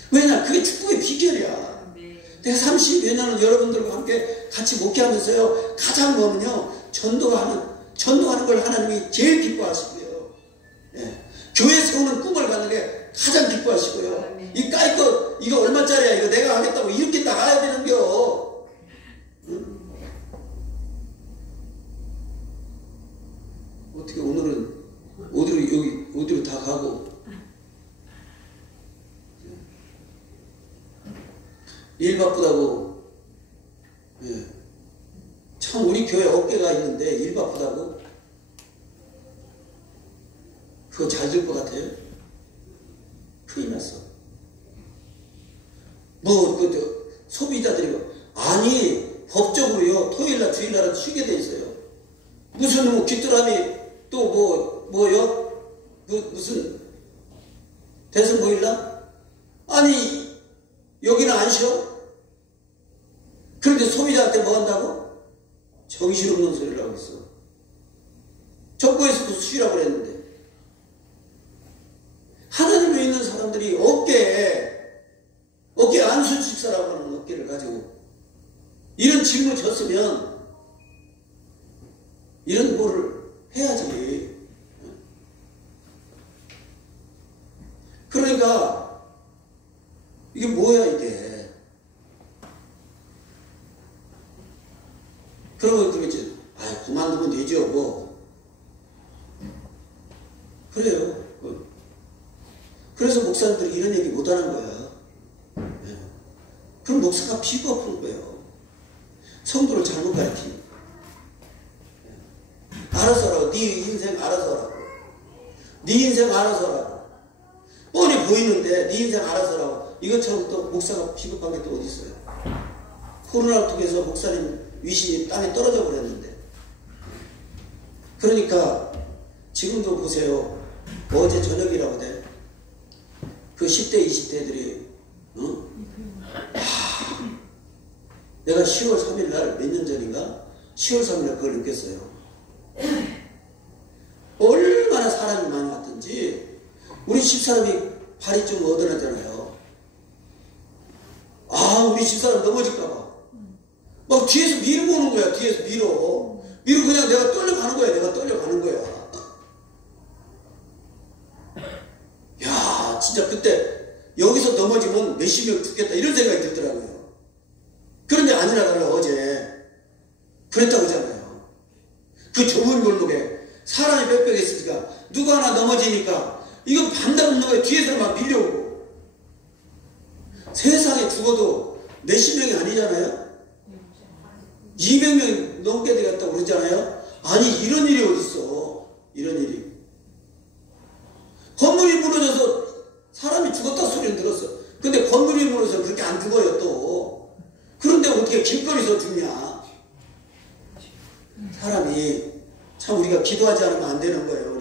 왜냐? 그게 축복의 비결이야. 내가 30여 년을 여러분들과 함께 같이 목회하면서요, 가장 뭐는요, 전도하는 걸 하나님이 제일 기뻐하시고요. 예. 교회 세우는 꿈을 갖는 게 가장 기뻐하시고요. 이 까이거 이거 얼마짜리야? 이거 내가 하겠다고 이렇게 나가야 되는겨. 응? 어떻게 오늘은 어디로 다 가고 일 바쁘다고. 예. 참 우리 교회 어깨가 있는데 일 바쁘다고? 그거 잘 될 것 같아요? 큰일 났어. 소비자들이 아니 법적으로요 토요일날 주일날은 쉬게 돼 있어요. 무슨 뭐 귀뚜라미 또 뭐요? 무슨 대선 보일라? 아니 여기는 안 쉬어? 그런데 소비자한테 뭐 한다고? 정신없는 소리를 하고 있어. 정부에서도 쉬라고 그랬는데. 하나님을 믿는 사람들이 어깨에 안수집사라고 하는 어깨를 가지고 이런 질문 졌으면 이런 뭐를 해야지. 그러니까 이게 뭐야 이게. 그러면 그러겠지. 그만두면 되죠 뭐. 그래요. 그래서 목사님들이 이런 얘기 못하는 거야. 그럼 목사가 피부 아픈 거예요. 성도를 잘못 가르치니. 알아서 하라고. 네 인생 알아서 하라고. 네 인생 알아서 하라고. 뻔히 보이는데 네 인생 알아서 하라고. 이것처럼 또 목사가 비겁한 게 또 어디 있어요. 코로나를 통해서 목사님 위신이 땅에 떨어져 버렸는데. 그러니까 지금도 보세요. 어제 저녁이라고 돼. 그 10대 20대들이 내가 10월 3일 날 몇 년 전인가 10월 3일 날 그걸 느꼈어요. 얼마나 사람이 많이 왔든지 우리 집사람이 발이 좀 어눌하잖아요. 우리 집사람 넘어질까봐 막 뒤에서 밀고 오는 거야. 뒤에서 밀어 그냥 내가 떨려가는 거야. 내가 떨려가는 거야. 야 진짜 그때 여기서 넘어지면 몇십 명 죽겠다 이런 생각이 들더라고요. 그런데 아니라 달라 어제 그랬다고 하잖아요. 그 좁은 골목에 사람이 빽빽했으니까 누가 하나 넘어지니까 이건 반달 없는 거예요. 뒤에서 막 밀려오고. 세상에 죽어도 몇십 명이 아니잖아요. 200명 넘게 되겠다고 그러잖아요. 아니 이런 일이 어딨어. 이런 일이. 건물이 무너져서 사람이 죽었다 소리는 들었어. 근데 건물이 무너져서 그렇게 안 죽어요 또. 그런데 어떻게 길거리에서 죽냐. 사람이 참 우리가 기도하지 않으면 안 되는 거예요.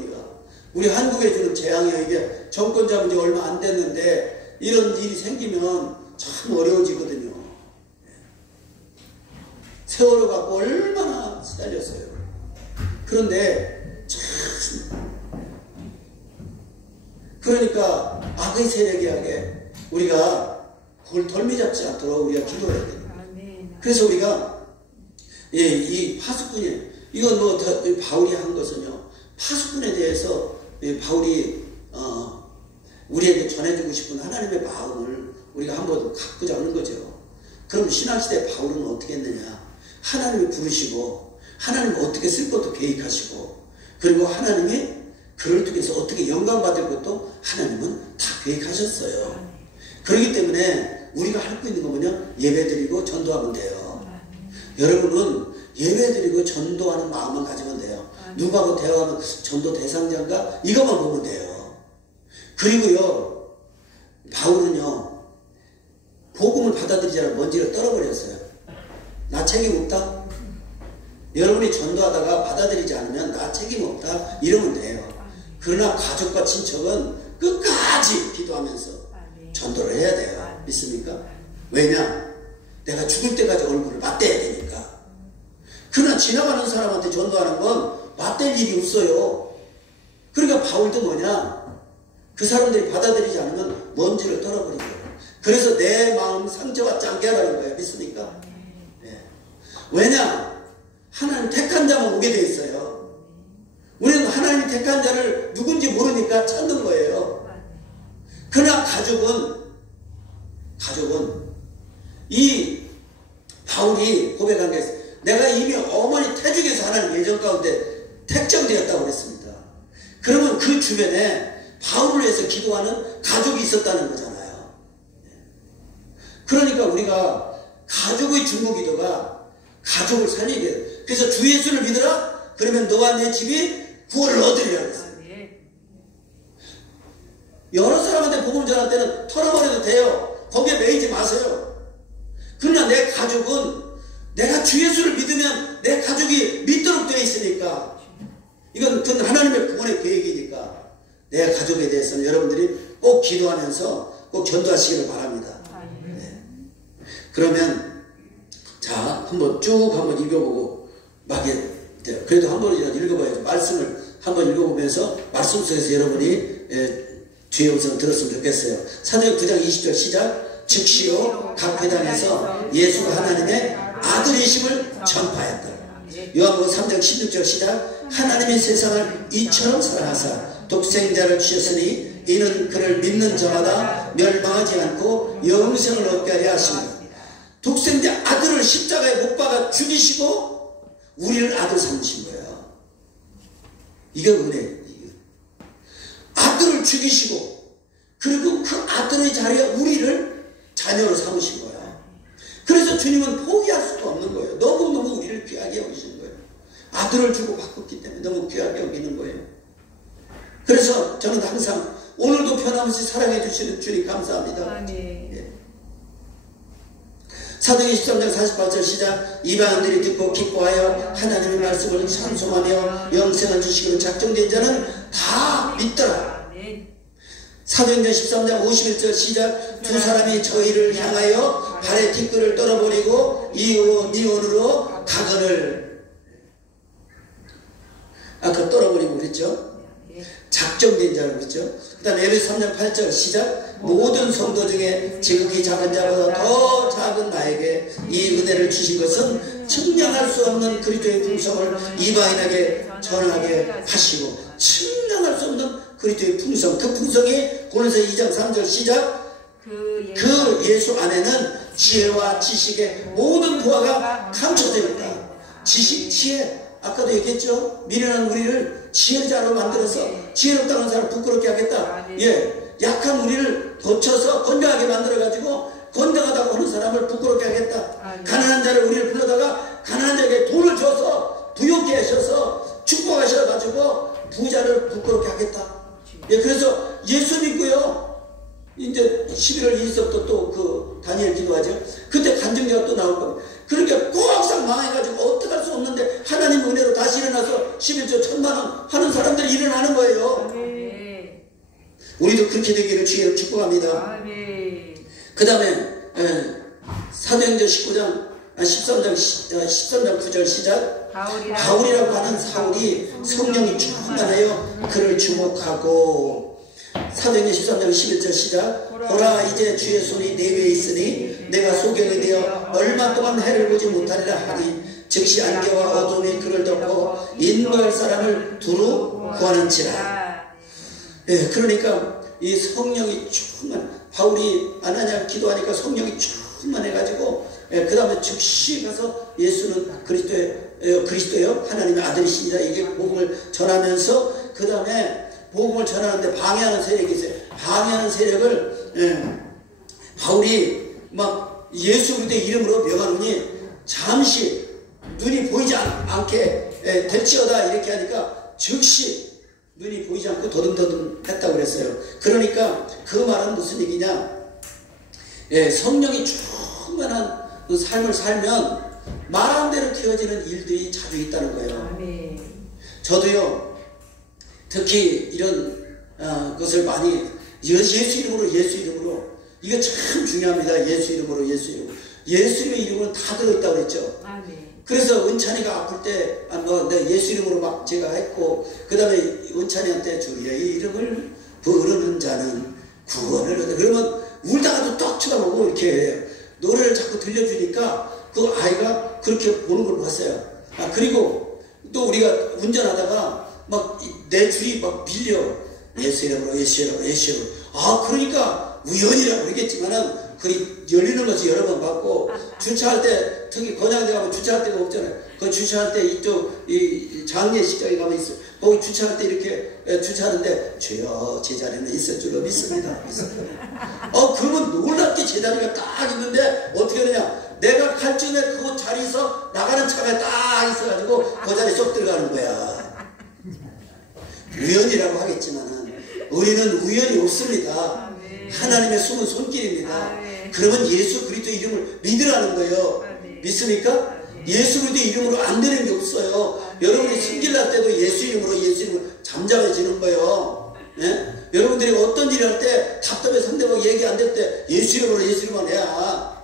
우리 한국에 주는 재앙이야. 이게 정권 잡은 지 얼마 안 됐는데 이런 일이 생기면 참 어려워지거든요. 세월호 갖고 얼마나 시달렸어요. 그런데 참 그러니까 악의 세력에게 우리가 그걸 덜미잡지 않도록 우리가 기도해야 됩니다. 그래서 우리가 이 파수꾼이 이건 뭐 바울이 한 것은요. 파수꾼에 대해서 바울이 우리에게 전해주고 싶은 하나님의 마음을 우리가 한번 갖고 자는 거죠. 그럼 신학시대 바울은 어떻게 했느냐. 하나님이 부르시고 하나님은 어떻게 쓸 것도 계획하시고 그리고 하나님이 그를 통해서 어떻게 영광 받을 것도 하나님은 다 계획하셨어요. 그렇기 때문에 우리가 할 수 있는 건 뭐냐. 예배드리고 전도하면 돼요. 여러분은 예배드리고 전도하는 마음만 가지면 돼요. 누구하고 대화하면 전도 대상자인가? 이것만 보면 돼요. 그리고요 바울은요 복음을 받아들이지 않아 먼지를 떨어버렸어요. 나 책임 없다? 여러분이 전도하다가 받아들이지 않으면 나 책임 없다? 이러면 돼요. 그러나 가족과 친척은 끝까지 기도하면서 전도를 해야 돼요. 믿습니까? 왜냐? 내가 죽을 때까지 얼굴을 맞대야 되니까. 그러나 지나가는 사람한테 전도하는 건 맞댈 일이 없어요. 그러니까 바울도 뭐냐? 그 사람들이 받아들이지 않으면 먼지를 떨어버리고. 그래서 내 마음 상처받지 않게 하라는 거예요. 믿습니까? 네. 왜냐? 하나님 택한 자만 오게 돼 있어요. 우리는 하나님이 택한 자를 누군지 모르니까 찾는 거예요. 그러나 가족은 이 바울이 고백한 게 있어요. 내가 이미 어머니 태중에서 하나님 예정 가운데 택정되었다고 그랬습니다. 그러면 그 주변에 바울을 위해서 기도하는 가족이 있었다는 거잖아요. 그러니까 우리가 가족의 중보기도가 가족을 살리게 돼요. 그래서 주 예수를 믿으라? 그러면 너와 내 집이 구원을 얻으리라 그랬어요. 여러 사람한테 복음 전할 때는 털어버려도 돼요. 거기에 매이지 마세요. 그러나 내 가족은 내가 주 예수를 믿으면 내 가족이 믿도록 되어 있으니 계획이니까, 이건 하나님의 구원의 계획이니까, 내 가족에 대해서는 여러분들이 꼭 기도하면서 꼭 전도하시기를 바랍니다. 네. 그러면 자, 한번 쭉 한번 읽어보고 막에 그래도 한 번이라도 읽어봐야죠. 말씀을 한번 읽어보면서 말씀 속에서 여러분이 주의 음성을 들었으면 좋겠어요. 사도행 9장 20절 시작. 즉시로 각 회당에서 예수가 하나님의 아들이심을 전파했다. 요한복음 3장 16절 시작. 하나님이 세상을 이처럼 사랑하사 독생자를 주셨으니 이는 그를 믿는 자마다 멸망하지 않고 영생을 얻게 하려 하십니다. 독생자 아들을 십자가에 못 박아 죽이시고 우리를 아들 삼으신 거예요. 이게 은혜예요. 아들을 죽이시고 그리고 그 아들의 자리에 우리를 자녀로 삼으신 거예요. 그래서 주님은 포기할 수도 없는 거예요. 너무너무 우리를 귀하게 여기시는 거예요. 아들을 주고 바꿨기 때문에 너무 귀하게 여기는 거예요. 그래서 저는 항상 오늘도 변함없이 사랑해 주시는 주님 감사합니다. 예. 사도행전 13장 48절 시작. 이방인들이 듣고 기뻐하여 하나님의 말씀을 찬송하며 영생을 주시기로 작정된 자는 다 믿더라. 사도행전 13장 51절 시작. 두 사람이 저희를 향하여 발에 티끌을 떨어버리고 이온으로 가건을 아까 떨어버리고 그랬죠. 작정된 자라고 그랬죠. 그 다음에 에베소 3장 8절 시작. 모든 성도 중에 지극히 작은 자보다 더 작은 나에게 이 은혜를 주신 것은 측량할 수 없는 그리스도의 풍성을 이방인에게 전하게 하시고, 측량할 수 없는 그리스도의 풍성, 그 풍성이 고린도서 2장 3절 시작. 그 예수 안에는 지혜와 지식의 모든 보화가 감춰져 있다. 지식, 지혜, 아까도 얘기했죠. 미련한 우리를 지혜자로 만들어서 지혜롭다는 사람을 부끄럽게 하겠다. 예, 약한 우리를 고쳐서 건강하게 만들어가지고 건강하다고 하는 사람을 부끄럽게 하겠다. 가난한 자를 우리를 불러다가 가난한 자에게 돈을 줘서 부욕케 하셔서 축복하셔가지고 부자를 부끄럽게 하겠다. 예, 그래서 예수 믿고요. 이제 11월 1일부터 또 그 다니엘 기도하죠. 그때 간증자가 또 나올 겁니다. 그러니까 꼬악상 망해가지고 어떡할 수 없는데 하나님 은혜로 다시 일어나서 11조 1000만원 하는 사람들이 일어나는 거예요. 우리도 그렇게 되기를 주의로 축복합니다. 그 다음에 사도행전 13장 9절 시작. 바울이라고 하는 사울이 성령이 충만하여 그를 주목하고, 사도행전 13장 11절 시작. 보라 이제 주의 손이 내 위에 있으니 내가 소경이 되어 얼마 동안 해를 보지 못하리라 하니 즉시 안개와 어둠이 그를 덮고 인도할 사람을 두루 구하는지라. 예, 그러니까 이 성령이 충만, 바울이 아나니아 기도하니까 성령이 충만해가지고 그 다음에 즉시 가서 예수는 그리스도요 하나님의 아들이시니라 이게 복음을 전하면서 그 다음에 복음을 전하는데 방해하는 세력이 있어요. 방해하는 세력을 바울이 막 예수 그리스도의 이름으로 명하노니 잠시 눈이 보이지 않게 될지어다 이렇게 하니까 즉시 눈이 보이지 않고 더듬더듬 했다고 그랬어요. 그러니까 그 말은 무슨 얘기냐. 성령이 충만한 그 삶을 살면 말한 대로 되어지는 일들이 자주 있다는 거예요. 저도요 특히 이런 것을 많이 예수 이름으로 이거 참 중요합니다. 예수 이름. 예수님의 이름은 다 들었다고 그랬죠. 그래서 은찬이가 아플 때 내 예수 이름으로 막 제가 했고, 그 다음에 은찬이한테 주의 이름을 부르는 자는 구원을 얻어. 그러면 울다가도 떡 쳐다보고 이렇게 노래를 자꾸 들려주니까 그 아이가 그렇게 보는 걸 봤어요. 그리고 또 우리가 운전하다가 막 내 줄이 막 밀려. 예수 이름으로. 그러니까 우연이라고 그러겠지만은 그 열리는 것이 여러 번 봤고, 주차할 때 특히 건양대 가면 주차할 데가 없잖아요. 그 주차할 때 이쪽 이 장례식장에 가면 있어요. 거기 주차할 때 이렇게 주차하는데 주여 제 자리는 있을 줄로 믿습니다. 그러면 놀랍게 제 자리가 딱 있는데 어떻게 하느냐. 내가 갈 쯤에 그 자리에서 나가는 차가 딱 있어가지고 그 자리에 쏙 들어가는 거야. 우연이라고 하겠지만은 우리는 우연이 없습니다. 하나님의 숨은 손길입니다. 그러면 예수 그리스도 이름을 믿으라는 거예요. 믿습니까? 예수 이름으로 안 되는 게 없어요. 여러분이 승질날 때도 예수 이름으로 잠잠해지는 거예요. 예? 여러분들이 어떤 일을 할 때 답답해 상대방이 얘기 안 될 때 예수 이름으로 해야.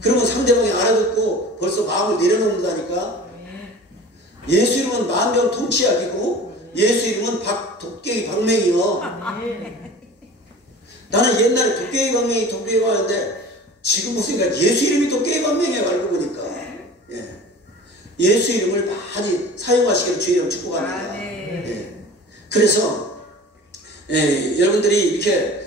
그러면 상대방이 알아듣고 벌써 마음을 내려놓는다니까. 예수 이름은 만병 통치약이고 예수 이름은 도깨비 박맹이요. 나는 옛날에 도깨비 박맹이 하는데 지금 보니까 예수 이름이 도깨비 박맹이에요. 알고 보니까. 예. 예수 이름을 많이 사용하시기를 주의 이름 축복합니다. 예. 그래서 여러분들이 이렇게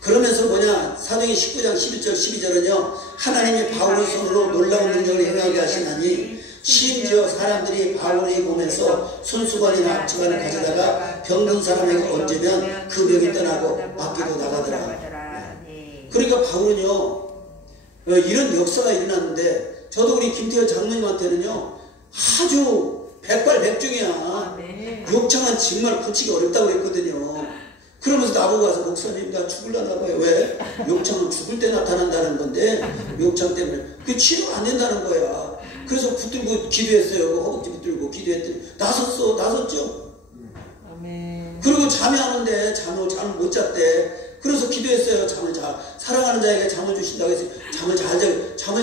그러면서 사도행전 19장 11절 12절은요. 하나님이 바울의 손으로 놀라운 능력을 행하게 하시나니 심지어 사람들이 바울이 보면서 손수건이나 앞치마를 가져다가 병든 사람에게 얹으면 그 병이 떠나고 맞기도 나가더라. 그러니까 바울은요 이런 역사가 일어났는데 저도 우리 김태열 장로님한테는요 아주 백발백중이야. 욕창은 정말 고치기 어렵다고 그랬거든요. 그러면서 나보고 와서 목사님 나 죽을라나 봐요. 왜? 욕창은 죽을 때 나타난다는 건데 욕창 때문에 그 치료 안 된다는 거야. 그래서 붙들고 기도했어요. 허벅지 붙들고 기도했더니 나섰죠. 그리고 잠이 안 오는데 잠을 못 잤대. 그래서 기도했어요. 잠을 사랑하는 자에게 잠을 주신다고 해서 잠을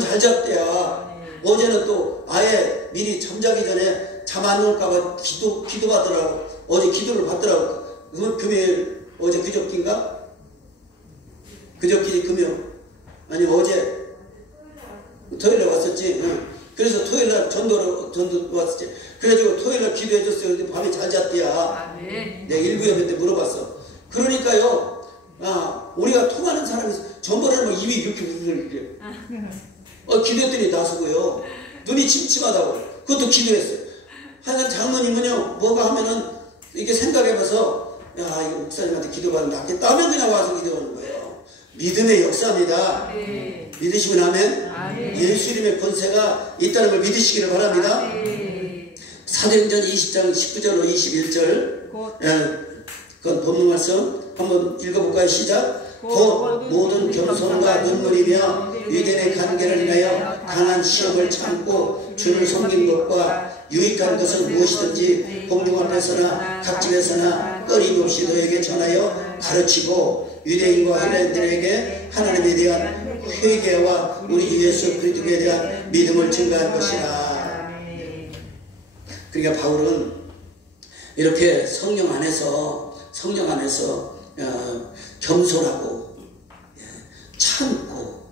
잘 잤대야. 어제는 또 아예 미리 잠자기 전에 잠 안 올까봐 기도받으라고 어제 기도를 받더라고. 금요일 어제 그저께인가? 그저께 금요일 아니 어제 토요일에 왔었지. 응. 그래서 토요일날 전도 왔었지. 그래가지고 토요일날 기도해줬어요. 근데 밤에 잘 잤대야. 내가 일부였는데 물어봤어. 그러니까요. 우리가 통하는 사람이 전번에는 막 입이 이렇게 부르게 기도했더니 나서고요. 눈이 침침하다고. 그것도 기도했어요. 하여간 장로님은요 뭐가 하면은 이렇게 생각해봐서 이거 목사님한테 기도받으면 낫겠다 하면 그냥 와서 기도하는 거예요. 믿음의 역사입니다. 믿으시면 아멘. 예수 이름의 권세가 있다는 걸 믿으시기를 바랍니다. 사도행전 20장 19절로 21절 그건 본문 말씀 한번 읽어볼까요? 시작. 곧 모든 겸손과 눈물이며 유대인의 관계를 인하여 강한 시험을 참고 주를 섬긴 것과 유익한 것은 무엇이든지 공중 앞에서나 각집에서나 끊임없이 너에게 전하여 가르치고 유대인과 헬라인들에게 하나님에 대한 회개와 우리 주 예수 그리스도에 대한 믿음을 증가할 것이라. 그러니까 바울은 이렇게 성령 안에서 겸손하고 참고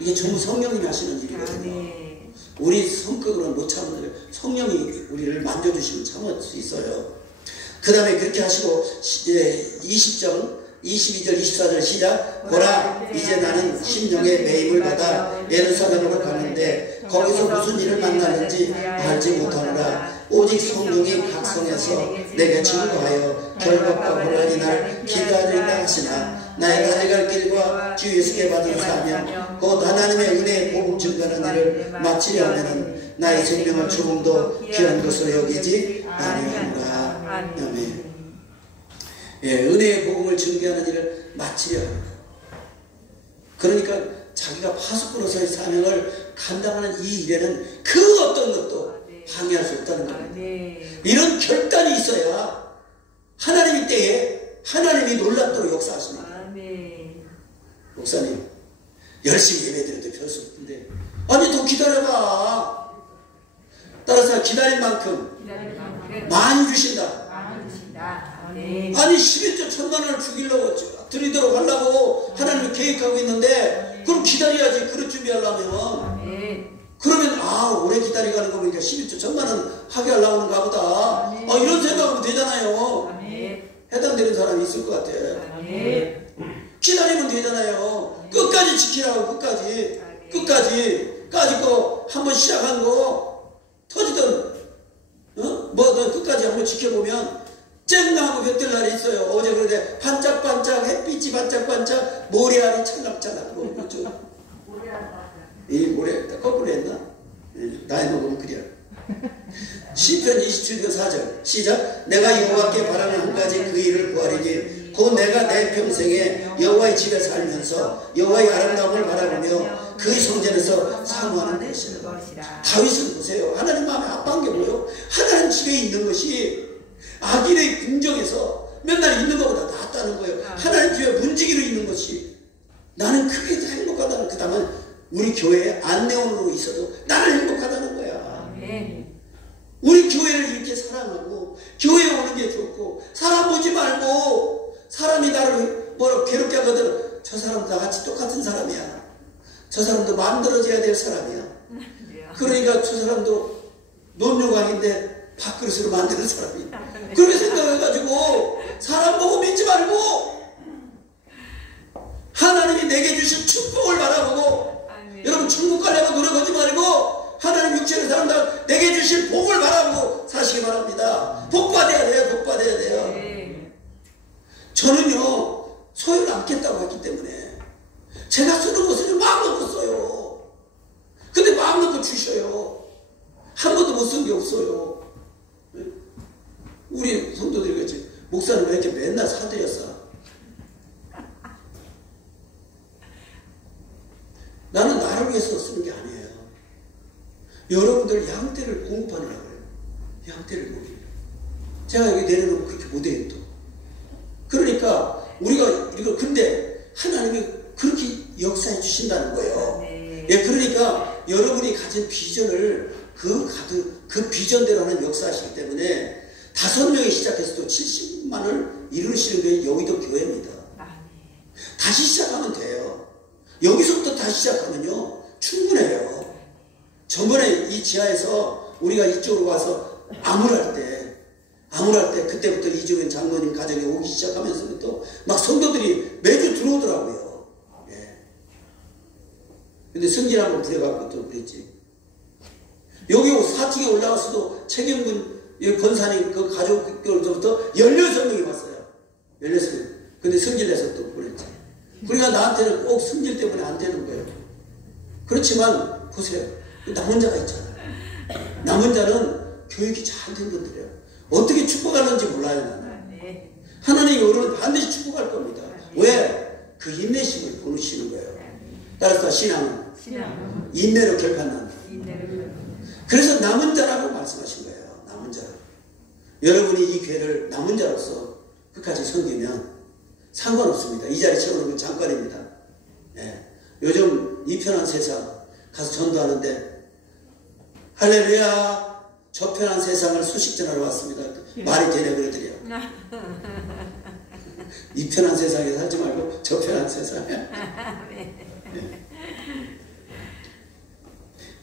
이게 전부 성령님이 하시는 일이거든요. 우리 성격으로는 못 참는 성령이 우리를 만져주시면 참을 수 있어요. 그 다음에 그렇게 하시고 20절 22절 24절 시작. 보라 이제 나는 심령의 매임을 받아 예루살렘으로 가는데 거기서 무슨 일을 만나는지 알지 못하노라. 오직 성령이 각성해서 내게 증거하여 결박과 혼란이 날 기다린다 하시나 나의 달려갈 길과 주 예수께 받은 사명 곧 하나님의 은혜의 복음 증거하는 일을 마치려 하면은 나의 생명을 조금도 귀한 것으로 여기지 아니하노라. 아멘. 은혜의 복음을 증거하는 일을 마치려 합니다. 그러니까 자기가 파수꾼으로서의 사명을 감당하는 이 일에는 그 어떤 것도 방해할 수 없다는 겁니다. 이런 결단이 있어야 하나님이 때에 하나님이 놀랍도록 역사하십니다. 목사님 열심히 예배드려도 별 수 없는데 아니 더 기다려봐. 따라서 기다린 만큼 많이 주신다. 아니 11조 1,000,000원을 주기려고 드리도록 하려고 하나님이 계획하고 있는데 그럼 기다려야지. 그릇 준비하려면 그러면 오래 기다리가는 거 보니까 11조 1,000,000원 하게 하려는가 보다. 이런 생각하면 되잖아요. 해당되는 사람이 있을 것 같아. 기다리면 되잖아요. 끝까지 지키라고. 끝까지 거 한번 시작한 거 터지던 뭐든 끝까지 한번 지켜보면 쨍하고 볕들 날이 있어요. 어제 그런데 반짝반짝 햇빛이 반짝반짝 모래알이 찰락찰락 이 모래 거꾸로 했나? 나이 먹으면 그래. 시편 27편 4절 시작. 내가 여호와께 바라는 한 가지 그 일을 구하리니 곧 내가 내 평생에 여호와의 집에 살면서 여호와의 아름다움을 바라보며 그의 성전에서 사모하는 것이라. 다윗은 보세요. 하나님 마음에 아파한 게 뭐예요? 하나님 집에 있는 것이 악인의 궁정에서 맨날 있는 것보다 낫다는 거예요. 하나님 집에 문지기로 있는 것이 나는 그게 더 행복하다는. 그 다음에 우리 교회에 안내원으로 있어도 나는 행복하다는 거야. 우리 교회를 이렇게 사랑하고 교회에 오는 게 좋고 사람 보지 말고 사람이 나를 뭐라 괴롭게 하거든. 저 사람도 나같이 똑같은 사람이야. 저 사람도 만들어져야 될 사람이야. 그러니까 저 사람도 논요강인데 밥그릇으로 만드는 사람이야. 그렇게 생각해가지고 사람 보고 믿지 말고 하나님이 내게 주신 축복을 바라보고 여러분 천국 가려고 노력하지 말고 하나님 육체의 사람들 내게 주실 복을 바라보고 사시기 바랍니다. 복 받아야 돼요. 복 받아야 돼요. 저는요 소유를 않겠다고 했기 때문에 제가 쓰는 것을 마음 놓고 써요. 근데 마음 놓고 주셔요. 한 번도 못 쓴 게 없어요. 우리 성도들이 그랬지. 목사는 왜 이렇게 맨날 사드렸어? 나는 나를 위해서 쓰는 게 아니에요. 여러분들 양떼를 공급하느라고 해요. 양떼를 먹이려. 제가 여기 내려놓으면 그렇게 못해요 또. 그러니까 우리가 근데 하나님이 그렇게 역사해 주신다는 거예요. 예, 그러니까 여러분이 가진 비전을 그 비전대로 하는 역사하시기 때문에 5명이 시작해서도 70만을 이루시는 게 여의도 교회입니다. 다시 시작하면 돼요. 여기서부터 다시 시작하면요 충분해요. 저번에 이 지하에서 우리가 이쪽으로 와서 암울할 때 그때부터 이종현 장로님 가정에 오기 시작하면서부터 막 성도들이 매주 들어오더라고요. 예. 근데 승진 한번 부려갖고 또 그랬지. 여기 4층에 올라왔어도 최경근 권사님 그 가족들부터 16명이 왔어요. 16명. 근데 승진해서 또 그랬지. 그러니까 나한테는 꼭 승질 때문에 안 되는 거예요. 그렇지만 보세요. 남은 자가 있잖아요. 남은 자는 교육이 잘 된 분들이에요. 어떻게 축복하는지 몰라요. 나는. 하나님이 여러분 반드시 축복할 겁니다. 왜? 그 인내심을 보내시는 거예요. 따라서 신앙은 인내로 결판난다. 그래서 남은 자라고 말씀하신 거예요. 남은 자. 여러분이 이 교회를 남은 자로서 끝까지 섬기면 상관없습니다. 이 자리 채우는 건 잠깐입니다. 예. 요즘 이 편한 세상 가서 전도하는데 할렐루야 저 편한 세상을 소식 전하러 왔습니다. 말이 되네 그러더래요. 이 편한 세상에 살지 말고 저 편한 세상에. 네.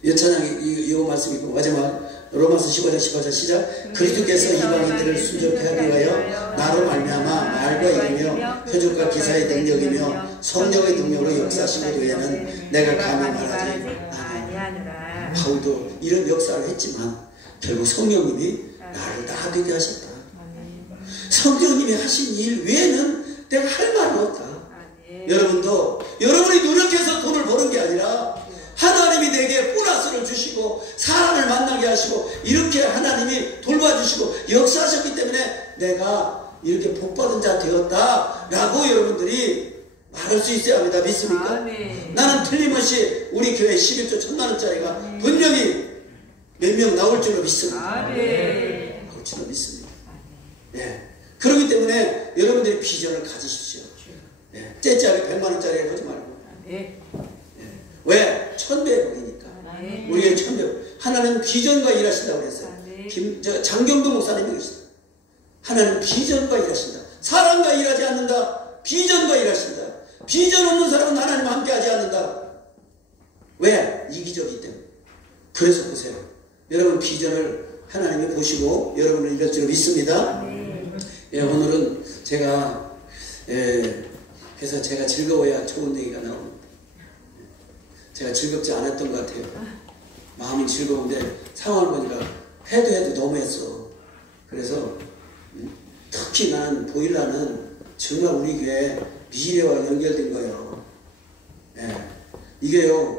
이 찬양이 이 말씀이 있고 마지막 로마서 15장 18절 시작. 그리스도께서 이방인들을 순종케 하기 위하여 나로 말미암아 말과 이르며 표적과 기사의 능력이며 성령의 능력으로 역사하신 것 외에는 내가 감히 말하지 아니하노라. 바울도 이런 역사를 했지만 결국 성령님이 나를 나되게 하셨다. 성령님이 하신 일 외에는 내가 할 말은 없다. 여러분도 여러분이 노력해서 돈을 버는 게 아니라 하나님이 내게 보너스를 주시고 사람을 만나게 하시고 이렇게 하나님이 돌봐주시고 역사하셨기 때문에 내가 이렇게 복받은 자 되었다라고 여러분들이 말할 수 있어야 합니다. 믿습니까? 나는 틀림없이 우리 교회 11조 1000만원짜리가 분명히 몇 명 나올 줄로 믿습니다. 나올 줄로 믿습니다. 예. 그렇기 때문에 여러분들이 비전을 가지십시오. 예. 째째하게 100만원짜리 하지 말고. 왜? 1000배복이니까. 우리의 1000배복. 하나님 비전과 일하신다고 그랬어요. 장경도 목사님이 계시다. 하나님 비전과 일하신다. 사람과 일하지 않는다. 비전과 일하신다. 비전 없는 사람은 하나님과 함께 하지 않는다. 왜? 이기적이기 때문에. 그래서 보세요. 여러분 비전을 하나님이 보시고 여러분을 이럴 줄 믿습니다. 예, 오늘은 제가 그래서 제가 즐거워야 좋은 얘기가 나옵니다. 제가 즐겁지 않았던 것 같아요. 마음이 즐거운데 상황을 보니까 해도 너무했어. 그래서 특히 난 보일라는 정말 우리 교회 미래와 연결된 거예요. 예. 이게요